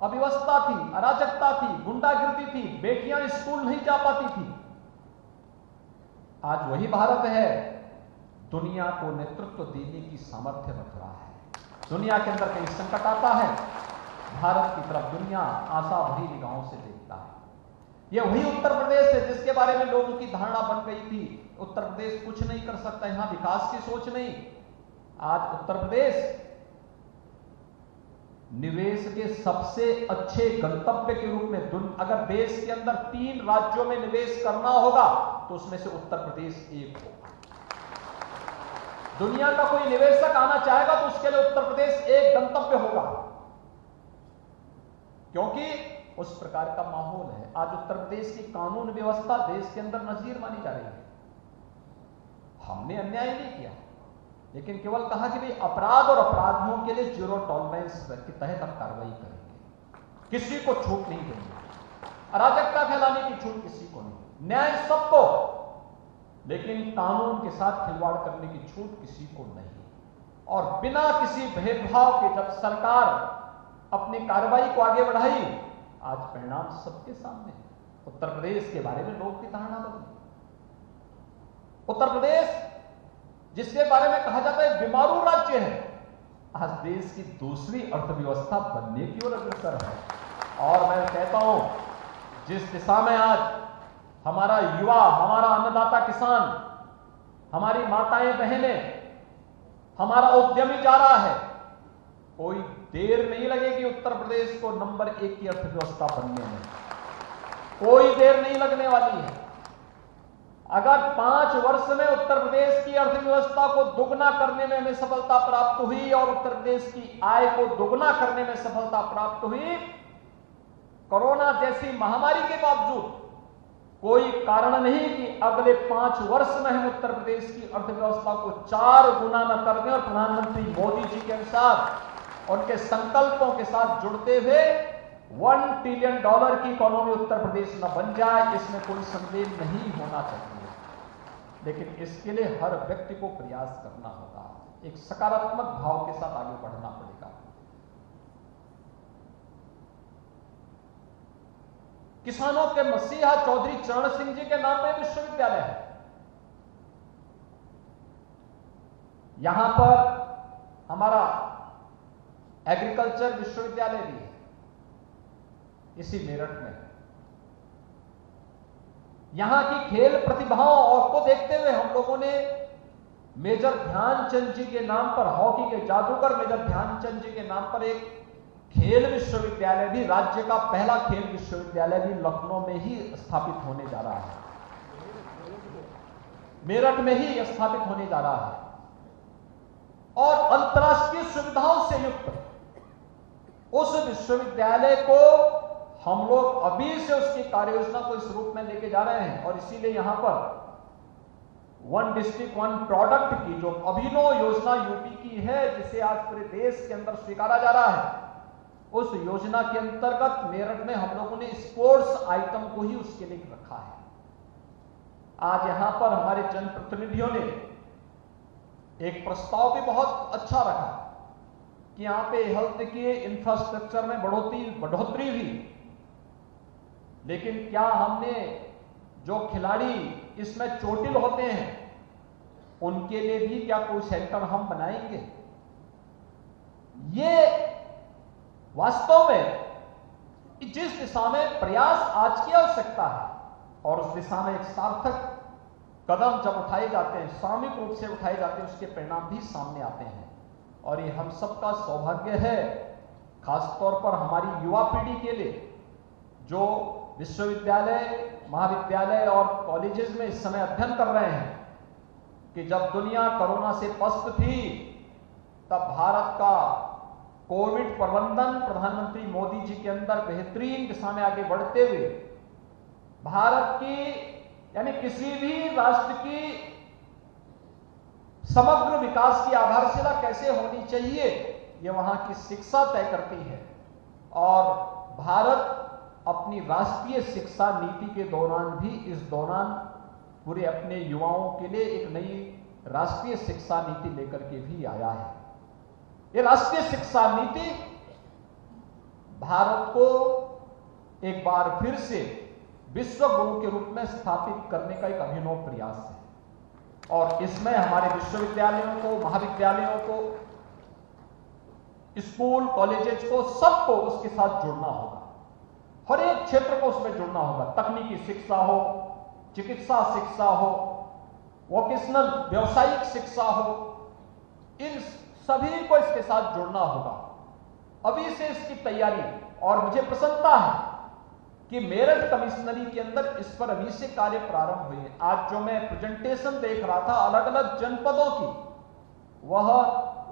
अव्यवस्था थी, अराजकता थी, गुंडागिर्दी थी, बेटियां स्कूल नहीं जा पाती थी। आज वही भारत है, दुनिया को नेतृत्व देने की सामर्थ्य रख रहा है। दुनिया के अंदर कहीं संकट आता है, भारत की तरफ दुनिया आशा भरी निगाहों से देखता है। यह वही उत्तर प्रदेश है जिसके बारे में लोगों की धारणा बन गई थी, उत्तर प्रदेश कुछ नहीं कर सकता, यहां विकास की सोच नहीं। आज उत्तर प्रदेश निवेश के सबसे अच्छे गंतव्य के रूप में, अगर देश के अंदर 3 राज्यों में निवेश करना होगा तो उसमें से उत्तर प्रदेश एक होगा। दुनिया का कोई निवेशक आना चाहेगा तो उसके लिए उत्तर प्रदेश एक गंतव्य होगा, क्योंकि उस प्रकार का माहौल है। आज उत्तर प्रदेश की कानून व्यवस्था देश के अंदर नजीर मानी जा रही है। हमने अन्याय नहीं किया, लेकिन केवल कहा कि भाई अपराध और अपराधियों के लिए जीरो टॉलरेंस के तहत हम कार्रवाई करेंगे, किसी को छूट नहीं देंगे, अराजकता फैलाने की छूट किसी को नहीं, न्याय सबको, लेकिन कानून के साथ खिलवाड़ करने की छूट किसी को नहीं। और बिना किसी भेदभाव के जब सरकार अपनी कार्रवाई को आगे बढ़ाई, आज परिणाम सबके सामने। उत्तर प्रदेश के बारे में लोग की धारणा बदली। उत्तर प्रदेश जिसके बारे में कहा जाता है बीमारू राज्य है, आज देश की दूसरी अर्थव्यवस्था बनने की ओर अग्रसर है। और मैं कहता हूं, जिस दिशा में आज हमारा युवा, हमारा अन्नदाता किसान, हमारी माताएं बहनें, हमारा उद्यमी जा रहा है, कोई देर नहीं लगेगी उत्तर प्रदेश को नंबर 1 की अर्थव्यवस्था बनने में, कोई देर नहीं लगने वाली है। अगर 5 वर्ष में उत्तर प्रदेश की अर्थव्यवस्था को दुगना करने में हमें सफलता प्राप्त हुई और उत्तर प्रदेश की आय को दुगना करने में सफलता प्राप्त हुई, कोरोना जैसी महामारी के बावजूद कोई कारण नहीं कि अगले 5 वर्ष में हम उत्तर प्रदेश की अर्थव्यवस्था को 4 गुना न कर दें और प्रधानमंत्री मोदी जी के अनुसार उनके संकल्पों के साथ जुड़ते हुए $1 ट्रिलियन की इकोनॉमी उत्तर प्रदेश न बन जाए, इसमें कोई संदेह नहीं होना चाहिए। लेकिन इसके लिए हर व्यक्ति को प्रयास करना होगा, एक सकारात्मक भाव के साथ आगे बढ़ना पड़ेगा। किसानों के मसीहा चौधरी चरण सिंह जी के नाम पे विश्वविद्यालय है। यहां पर हमारा एग्रीकल्चर विश्वविद्यालय भी है, इसी मेरठ में। यहां की खेल प्रतिभाओं और को देखते हुए हम लोगों ने मेजर ध्यानचंद जी के नाम पर, हॉकी के जादूगर मेजर ध्यानचंद जी के नाम पर एक खेल विश्वविद्यालय भी, राज्य का पहला खेल विश्वविद्यालय भी लखनऊ में ही स्थापित होने जा रहा है, मेरठ में ही स्थापित होने जा रहा है। और अंतर्राष्ट्रीय सुविधाओं से युक्त उस विश्वविद्यालय को हम लोग अभी से उसकी कार्य योजना को इस रूप में लेके जा रहे हैं। और इसीलिए यहां पर 1 डिस्ट्रिक्ट 1 प्रोडक्ट की जो अभिनव योजना यूपी की है, जिसे आज पूरे देश के अंदर स्वीकारा जा रहा है, उस योजना के अंतर्गत मेरठ में हम लोगों ने स्पोर्ट्स आइटम को ही उसके लिए रखा है। आज यहां पर हमारे जनप्रतिनिधियों ने एक प्रस्ताव भी बहुत अच्छा रखा कि यहां पे हेल्थ के इंफ्रास्ट्रक्चर में बढ़ोतरी हुई, लेकिन क्या हमने जो खिलाड़ी इसमें चोटिल होते हैं उनके लिए भी क्या कोई सेंटर हम बनाएंगे? ये वास्तव में जिस दिशा में प्रयास आज की आवश्यकता है और उस दिशा में एक सार्थक कदम जब उठाए जाते हैं, सामूहिक रूप से उठाए जाते हैं, उसके परिणाम भी सामने आते हैं। और ये हम सबका सौभाग्य है, खासतौर पर हमारी युवा पीढ़ी के लिए जो विश्वविद्यालय, महाविद्यालय और कॉलेजेस में इस समय अध्ययन कर रहे हैं, कि जब दुनिया कोरोना से पस्त थी तब भारत का कोविड प्रबंधन प्रधानमंत्री मोदी जी के अंदर बेहतरीन दिशा में आगे बढ़ते हुए भारत की, यानी किसी भी राष्ट्र की समग्र विकास की आधारशिला कैसे होनी चाहिए, यह वहां की शिक्षा तय करती है। और भारत अपनी राष्ट्रीय शिक्षा नीति के दौरान भी, इस दौरान पूरे अपने युवाओं के लिए एक नई राष्ट्रीय शिक्षा नीति लेकर के भी आया है। ये राष्ट्रीय शिक्षा नीति भारत को एक बार फिर से विश्व गुरु के रूप में स्थापित करने का एक अभिनव प्रयास है। और इसमें हमारे विश्वविद्यालयों को, महाविद्यालयों को, स्कूल, कॉलेजेस को, सबको उसके साथ जुड़ना होगा, हर एक क्षेत्र को उसमें जुड़ना होगा। तकनीकी शिक्षा हो, चिकित्सा शिक्षा हो, वोकेशनल व्यावसायिक शिक्षा हो, इन सभी को इसके साथ जुड़ना होगा। अभी से इसकी तैयारी, और मुझे प्रसन्नता है कि मेरठ कमिश्नरी के अंदर इस पर अभी से कार्य प्रारंभ हुए। आज जो मैं प्रेजेंटेशन देख रहा था अलग अलग जनपदों की, वह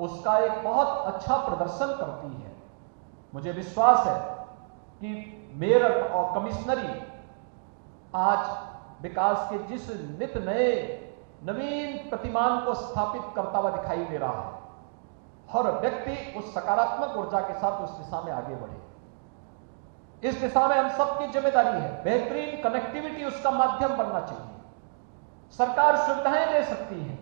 उसका एक बहुत अच्छा प्रदर्शन करती है। मुझे विश्वास है कि मेरठ और कमिश्नरी आज विकास के जिस नित नए नवीन प्रतिमान को स्थापित करता हुआ दिखाई दे रहा है। हर व्यक्ति उस सकारात्मक ऊर्जा के साथ उस दिशा में आगे बढ़े। इस दिशा में हम सबकी जिम्मेदारी है। बेहतरीन कनेक्टिविटी उसका माध्यम बनना चाहिए। सरकार सुविधाएं दे सकती है,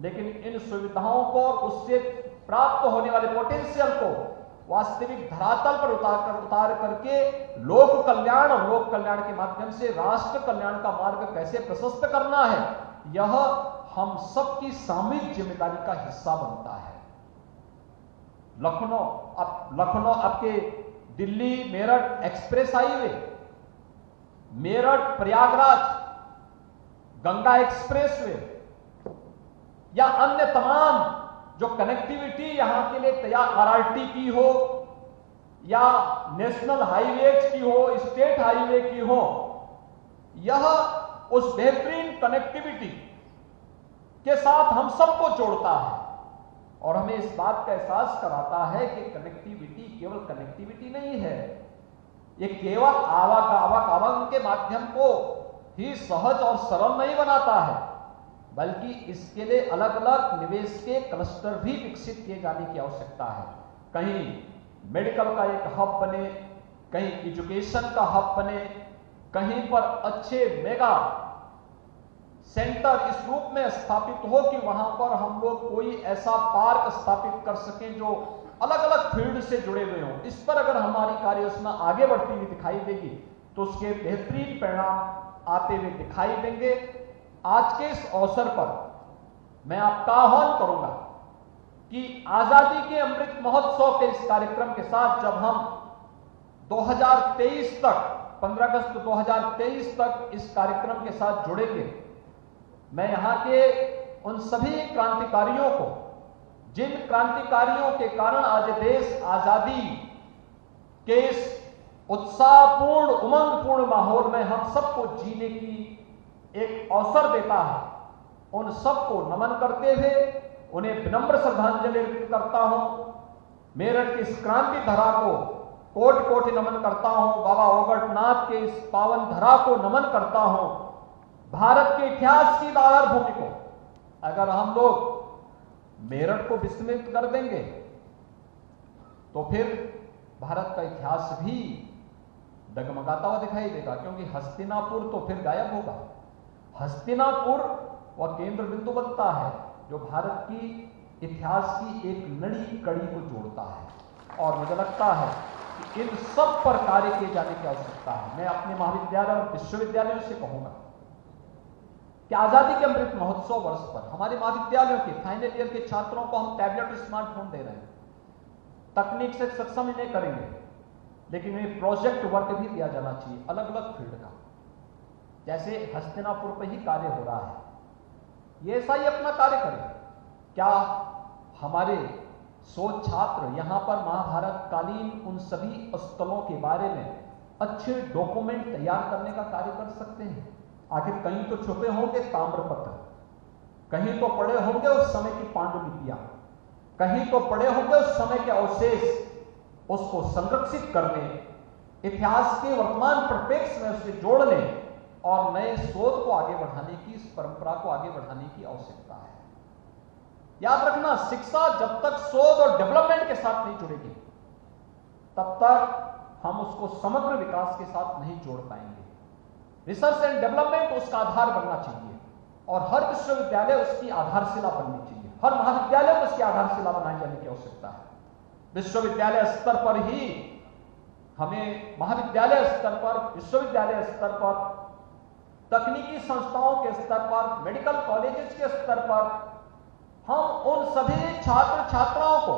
लेकिन इन सुविधाओं को और उससे प्राप्त होने वाले पोटेंशियल को वास्तविक धरातल पर उतार करके लोक कल्याण और लोक कल्याण के माध्यम से राष्ट्र कल्याण का मार्ग कैसे प्रशस्त करना है, यह हम सबकी सामूहिक जिम्मेदारी का हिस्सा बनता है। लखनऊ आपके Delhi Meerut express highway, Meerut Prayagraj Ganga expressway या अन्य तमाम जो कनेक्टिविटी यहां के लिए तैयार, आरआरटी की हो या नेशनल हाईवेज की हो, स्टेट हाईवे की हो, यह उस बेहतरीन कनेक्टिविटी के साथ हम सबको जोड़ता है और हमें इस बात का एहसास कराता है कि कनेक्टिविटी केवल कनेक्टिविटी नहीं है, ये केवल आवागमन के माध्यम को ही सहज और सरल नहीं बनाता है, बल्कि इसके लिए अलग अलग निवेश के क्लस्टर भी विकसित किए जाने की आवश्यकता है। कहीं मेडिकल का एक हब बने, कहीं एजुकेशन का हब बने, कहीं पर अच्छे मेगा सेंटर इस रूप में स्थापित हो कि वहां पर हम लोग कोई ऐसा पार्क स्थापित कर सकें जो अलग अलग फील्ड से जुड़े हुए हों। इस पर अगर हमारी कार्य योजना आगे बढ़ती हुई दिखाई देगी तो उसके बेहतरीन परिणाम आते हुए दिखाई देंगे। आज के इस अवसर पर मैं आपका आह्वान करूंगा कि आजादी के अमृत महोत्सव के इस कार्यक्रम के साथ जब हम 2023 तक 15 अगस्त 2023 तक इस कार्यक्रम के साथ जुड़ेंगे, मैं यहां के उन सभी क्रांतिकारियों को, जिन क्रांतिकारियों के कारण आज देश आजादी के इस उत्साहपूर्ण उमंगपूर्ण माहौल में हम सबको जीने की एक अवसर देता है, उन सबको नमन करते हुए उन्हें विनम्र श्रद्धांजलि अर्पित करता हूं। मेरठ की इस क्रांति धरा को कोटि कोटि नमन करता हूं। बाबा ओगटनाथ के इस पावन धरा को नमन करता हूं। भारत के इतिहास की आधारभूमि को अगर हम लोग मेरठ को विस्मृत कर देंगे तो फिर भारत का इतिहास भी डगमगाता हुआ दिखाई देगा, क्योंकि हस्तिनापुर तो फिर गायब होगा। हस्तिनापुर वह केंद्र बिंदु बनता है जो भारत की इतिहास की एक नई कड़ी को जोड़ता है, और मुझे लगता है कि इन सब पर कार्य किए जाने की आवश्यकता है। मैं अपने महाविद्यालय और विश्वविद्यालयों से कहूंगा कि आजादी के अमृत महोत्सव वर्ष पर हमारे महाविद्यालयों के फाइनल ईयर के छात्रों को हम टैबलेट स्मार्टफोन दे रहे हैं। तकनीक से सक्षम ही नहीं करेंगे, लेकिन ये प्रोजेक्ट वर्क भी दिया जाना चाहिए अलग अलग फील्ड का, जैसे हस्तिनापुर पर ही कार्य हो रहा है, ये ऐसा ही अपना कार्य करें। क्या हमारे 100 छात्र यहां पर महाभारत कालीन उन सभी स्थलों के बारे में अच्छे डॉक्यूमेंट तैयार करने का कार्य कर सकते हैं? आखिर कहीं तो छुपे होंगे ताम्रपत्र, कहीं तो पड़े होंगे उस समय की पांडुलिपियां, कहीं तो पड़े होंगे उस समय के अवशेष, उसको संरक्षित करने, इतिहास के वर्तमान परिप्रेक्ष्य में उसे जोड़ने और नए शोध को आगे बढ़ाने की, इस परंपरा को आगे बढ़ाने की आवश्यकता है। याद रखना, शिक्षा जब तक शोध और डेवलपमेंट के साथ नहीं जुड़ेगी तब तक हम उसको समग्र विकास के साथ नहीं जोड़ पाएंगे। रिसर्च एंड डेवलपमेंट उसका आधार बनना चाहिए और हर विश्वविद्यालय उसकी आधारशिला बननी चाहिए, हर महाविद्यालय को उसकी आधारशिला बनाई जाने की आवश्यकता है। विश्वविद्यालय स्तर पर ही हमें, महाविद्यालय स्तर पर, विश्वविद्यालय स्तर पर, तकनीकी संस्थाओं के स्तर पर, मेडिकल कॉलेजेस के स्तर पर हम उन सभी छात्र छात्राओं को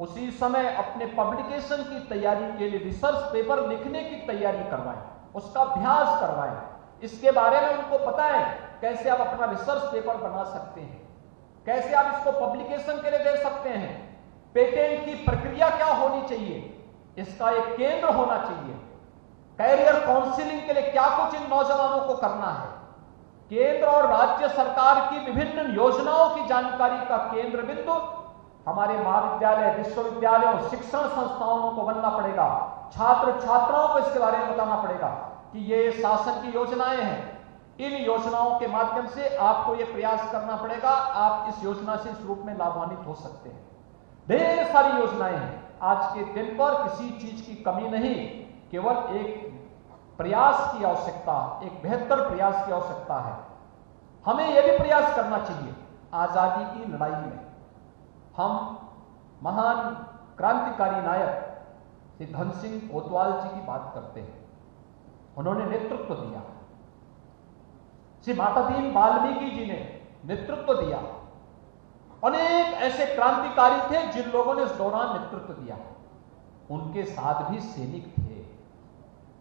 उसी समय अपने पब्लिकेशन की तैयारी के लिए रिसर्च पेपर लिखने की तैयारी करवाएं, उसका अभ्यास करवाएं, इसके बारे में उनको बताएं कैसे आप अपना रिसर्च पेपर बना सकते हैं, कैसे आप इसको पब्लिकेशन के लिए दे सकते हैं, पेटेंट की प्रक्रिया क्या होनी चाहिए, इसका एक केंद्र होना चाहिए, कैरियर काउंसलिंग के लिए क्या कुछ इन नौजवानों को करना है, केंद्र और राज्य सरकार की विभिन्न योजनाओं की जानकारी का केंद्र बिंदु हमारे महाविद्यालय, विश्वविद्यालयों, शिक्षण संस्थाओं को बनना पड़ेगा। छात्र छात्राओं को इसके बारे में बताना पड़ेगा कि ये शासन की योजनाएं हैं, इन योजनाओं के माध्यम से आपको यह प्रयास करना पड़ेगा, आप इस योजना से इस रूप में लाभान्वित हो सकते हैं। ढेर सारी योजनाएं हैं, आज के दिन पर किसी चीज की कमी नहीं, केवल एक प्रयास की आवश्यकता, एक बेहतर प्रयास की आवश्यकता है। हमें यह भी प्रयास करना चाहिए, आजादी की लड़ाई में हम महान क्रांतिकारी नायक श्री धन सिंह कोतवाल जी की बात करते हैं। उन्होंने नेतृत्व दिया, श्री माता दीन वाल्मीकि जी ने नेतृत्व दिया, अनेक ऐसे क्रांतिकारी थे जिन लोगों ने उस दौरान नेतृत्व दिया। उनके साथ भी सैनिक थे,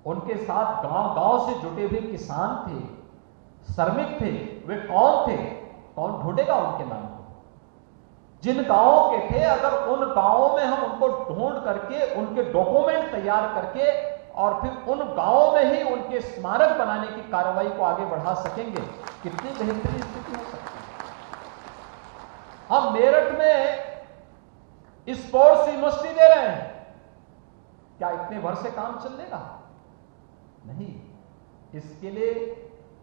उनके साथ गांव गांव से जुटे हुए किसान थे, श्रमिक थे। वे कौन थे? कौन ढूंढेगा उनके नाम को? जिन गांवों के थे, अगर उन गांवों में हम उनको ढूंढ करके उनके डॉक्यूमेंट तैयार करके और फिर उन गांवों में ही उनके स्मारक बनाने की कार्रवाई को आगे बढ़ा सकेंगे, कितनी बेहतरीन स्थिति हो सकती है। हम मेरठ में स्पोर्ट्स यूनिवर्सिटी दे रहे हैं, क्या इतने भर से काम चलेगा? नहीं, इसके लिए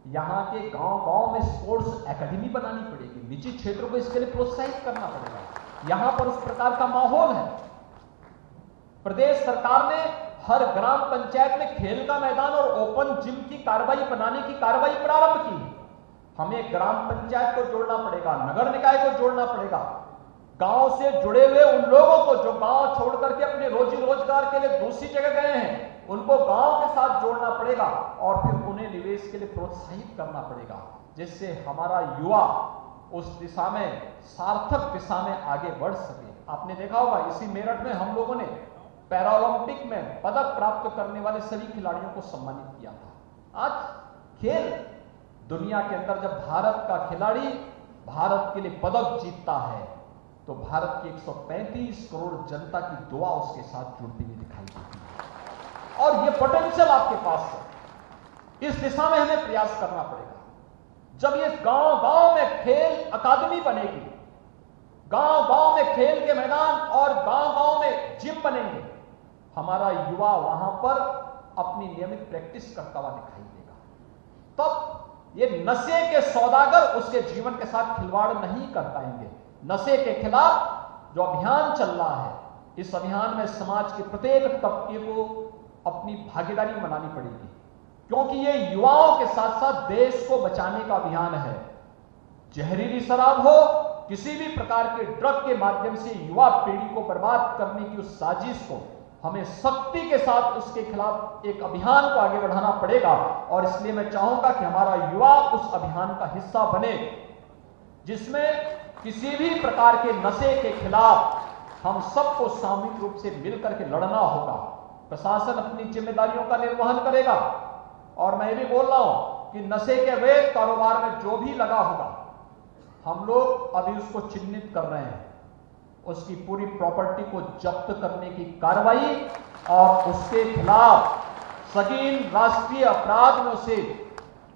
यहां के गांव गांव में स्पोर्ट्स एकेडमी बनानी पड़ेगी, निजी क्षेत्रों को इसके लिए प्रोत्साहित करना पड़ेगा। यहां पर उस प्रकार का माहौल है। प्रदेश सरकार ने हर ग्राम पंचायत में खेल का मैदान और ओपन जिम की कार्रवाई बनाने की कार्रवाई प्रारंभ की। हमें ग्राम पंचायत को जोड़ना पड़ेगा, नगर निकाय को जोड़ना पड़ेगा, गांव से जुड़े हुए उन लोगों को जो गांव छोड़ करके अपने रोजी रोजगार के लिए दूसरी जगह गए हैं, उनको गांव के साथ जोड़ना पड़ेगा और फिर उन्हें निवेश के लिए प्रोत्साहित करना पड़ेगा, जिससे हमारा युवा उस दिशा में, सार्थक दिशा में आगे बढ़ सके। आपने देखा होगा, इसी मेरठ में हम लोगों ने पैरालंपिक में पदक प्राप्त करने वाले सभी खिलाड़ियों को सम्मानित किया था। आज खेल दुनिया के अंदर जब भारत का खिलाड़ी भारत के लिए पदक जीतता है तो भारत की 135 करोड़ जनता की दुआ उसके साथ जुड़ती हुई दिखाई देती है। और ये पोटेंशियल आपके पास है, इस दिशा में हमें प्रयास करना पड़ेगा। जब ये गांव गांव में खेल अकादमी बनेगी, गांव गांव में खेल के मैदान और गांव गांव में जिम बनेंगे, हमारा युवा वहां पर अपनी नियमित प्रैक्टिस करता हुआ दिखाई देगा। तब ये नशे के सौदागर उसके जीवन के साथ खिलवाड़ नहीं कर पाएंगे। नशे के खिलाफ जो अभियान चल रहा है, इस अभियान में समाज के प्रत्येक तबके को अपनी भागीदारी बनानी पड़ेगी, क्योंकि ये युवाओं के साथ साथ देश को बचाने का अभियान है। जहरीली शराब हो, किसी भी प्रकार के ड्रग के माध्यम से युवा पीढ़ी को बर्बाद करने की उस साजिश को हमें सख्ती के साथ उसके खिलाफ एक अभियान को आगे बढ़ाना पड़ेगा। और इसलिए मैं चाहूंगा कि हमारा युवा उस अभियान का हिस्सा बने, जिसमें किसी भी प्रकार के नशे के खिलाफ हम सबको सामूहिक रूप से मिलकर के लड़ना होगा। प्रशासन अपनी जिम्मेदारियों का निर्वहन करेगा, और मैं भी बोल रहा हूं कि नशे के अवैध कारोबार में जो भी लगा होगा, हम लोग अभी उसको चिन्हित कर रहे हैं, उसकी पूरी प्रॉपर्टी को जब्त करने की कार्रवाई और उसके खिलाफ सगीन राष्ट्रीय अपराध में उसे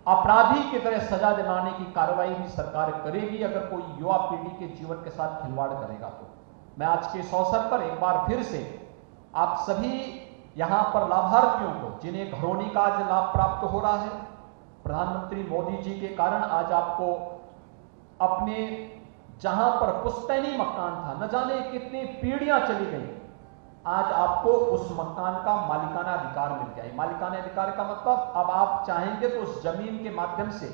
अपराधी की तरह सजा दिलाने की कार्रवाई भी सरकार करेगी, अगर कोई युवा पीढ़ी के जीवन के साथ खिलवाड़ करेगा तो। मैं आज के इस अवसर पर एक बार फिर से आप सभी यहां पर लाभार्थियों को, जिन्हें घरौनी का आज लाभ प्राप्त हो रहा है, प्रधानमंत्री मोदी जी के कारण आज आपको अपने जहां पर पुश्तैनी मकान था, न जाने कितनी पीढ़ियां चली गई, आज आपको उस मकान का मालिकाना अधिकार मिल गया है। मालिकाना अधिकार का मतलब, अब आप चाहेंगे तो उस जमीन के माध्यम से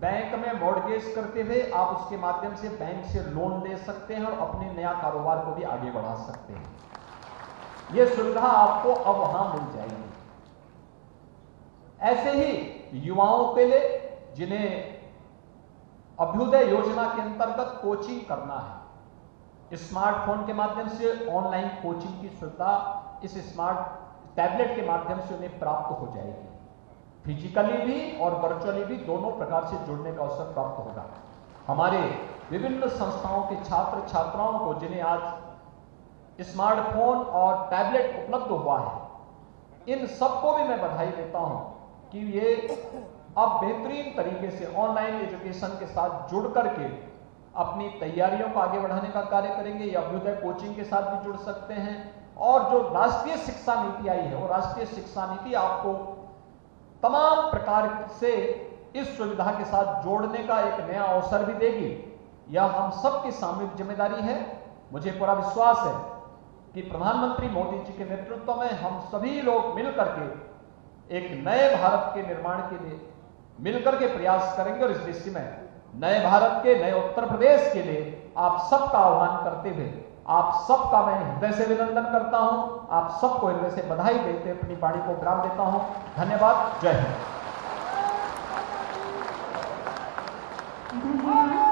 बैंक में मॉर्गेज करते हुए आप उसके माध्यम से बैंक से लोन ले सकते हैं और अपने नया कारोबार को भी आगे बढ़ा सकते हैं। यह सुविधा आपको अब वहां मिल जाएगी। ऐसे ही युवाओं के लिए, जिन्हें अभ्युदय योजना के अंतर्गत कोचिंग करना है, स्मार्टफोन के माध्यम से ऑनलाइन कोचिंग की सुविधा इस स्मार्ट टैबलेट के माध्यम से उन्हें प्राप्त हो जाएगी। फिजिकली भी और वर्चुअली भी दोनों प्रकार से जुड़ने का अवसर प्राप्त होगा। हमारे विभिन्न संस्थाओं के छात्र छात्राओं को, जिन्हें आज स्मार्टफोन और टैबलेट उपलब्ध हुआ है, इन सबको भी मैं बधाई देता हूं कि ये अब बेहतरीन तरीके से ऑनलाइन एजुकेशन के साथ जुड़ करके अपनी तैयारियों को आगे बढ़ाने का कार्य करेंगे। या अभ्युदय कोचिंग के साथ भी जुड़ सकते हैं। और जो राष्ट्रीय शिक्षा नीति आई है, वो राष्ट्रीय शिक्षा नीति आपको तमाम प्रकार से इस सुविधा के साथ जोड़ने का एक नया अवसर भी देगी। यह हम सबकी सामूहिक जिम्मेदारी है। मुझे पूरा विश्वास है कि प्रधानमंत्री मोदी जी के नेतृत्व में हम सभी लोग मिलकर के एक नए भारत के निर्माण के लिए मिलकर के प्रयास करेंगे और इस दिशा में नए भारत के, नए उत्तर प्रदेश के लिए आप सबका आह्वान करते हुए आप सबका मैं हृदय से अभिनंदन करता हूं। आप सबको हृदय से बधाई देते अपनी वाणी को विराम देता हूं। धन्यवाद। जय हिंद। धन्यवाद।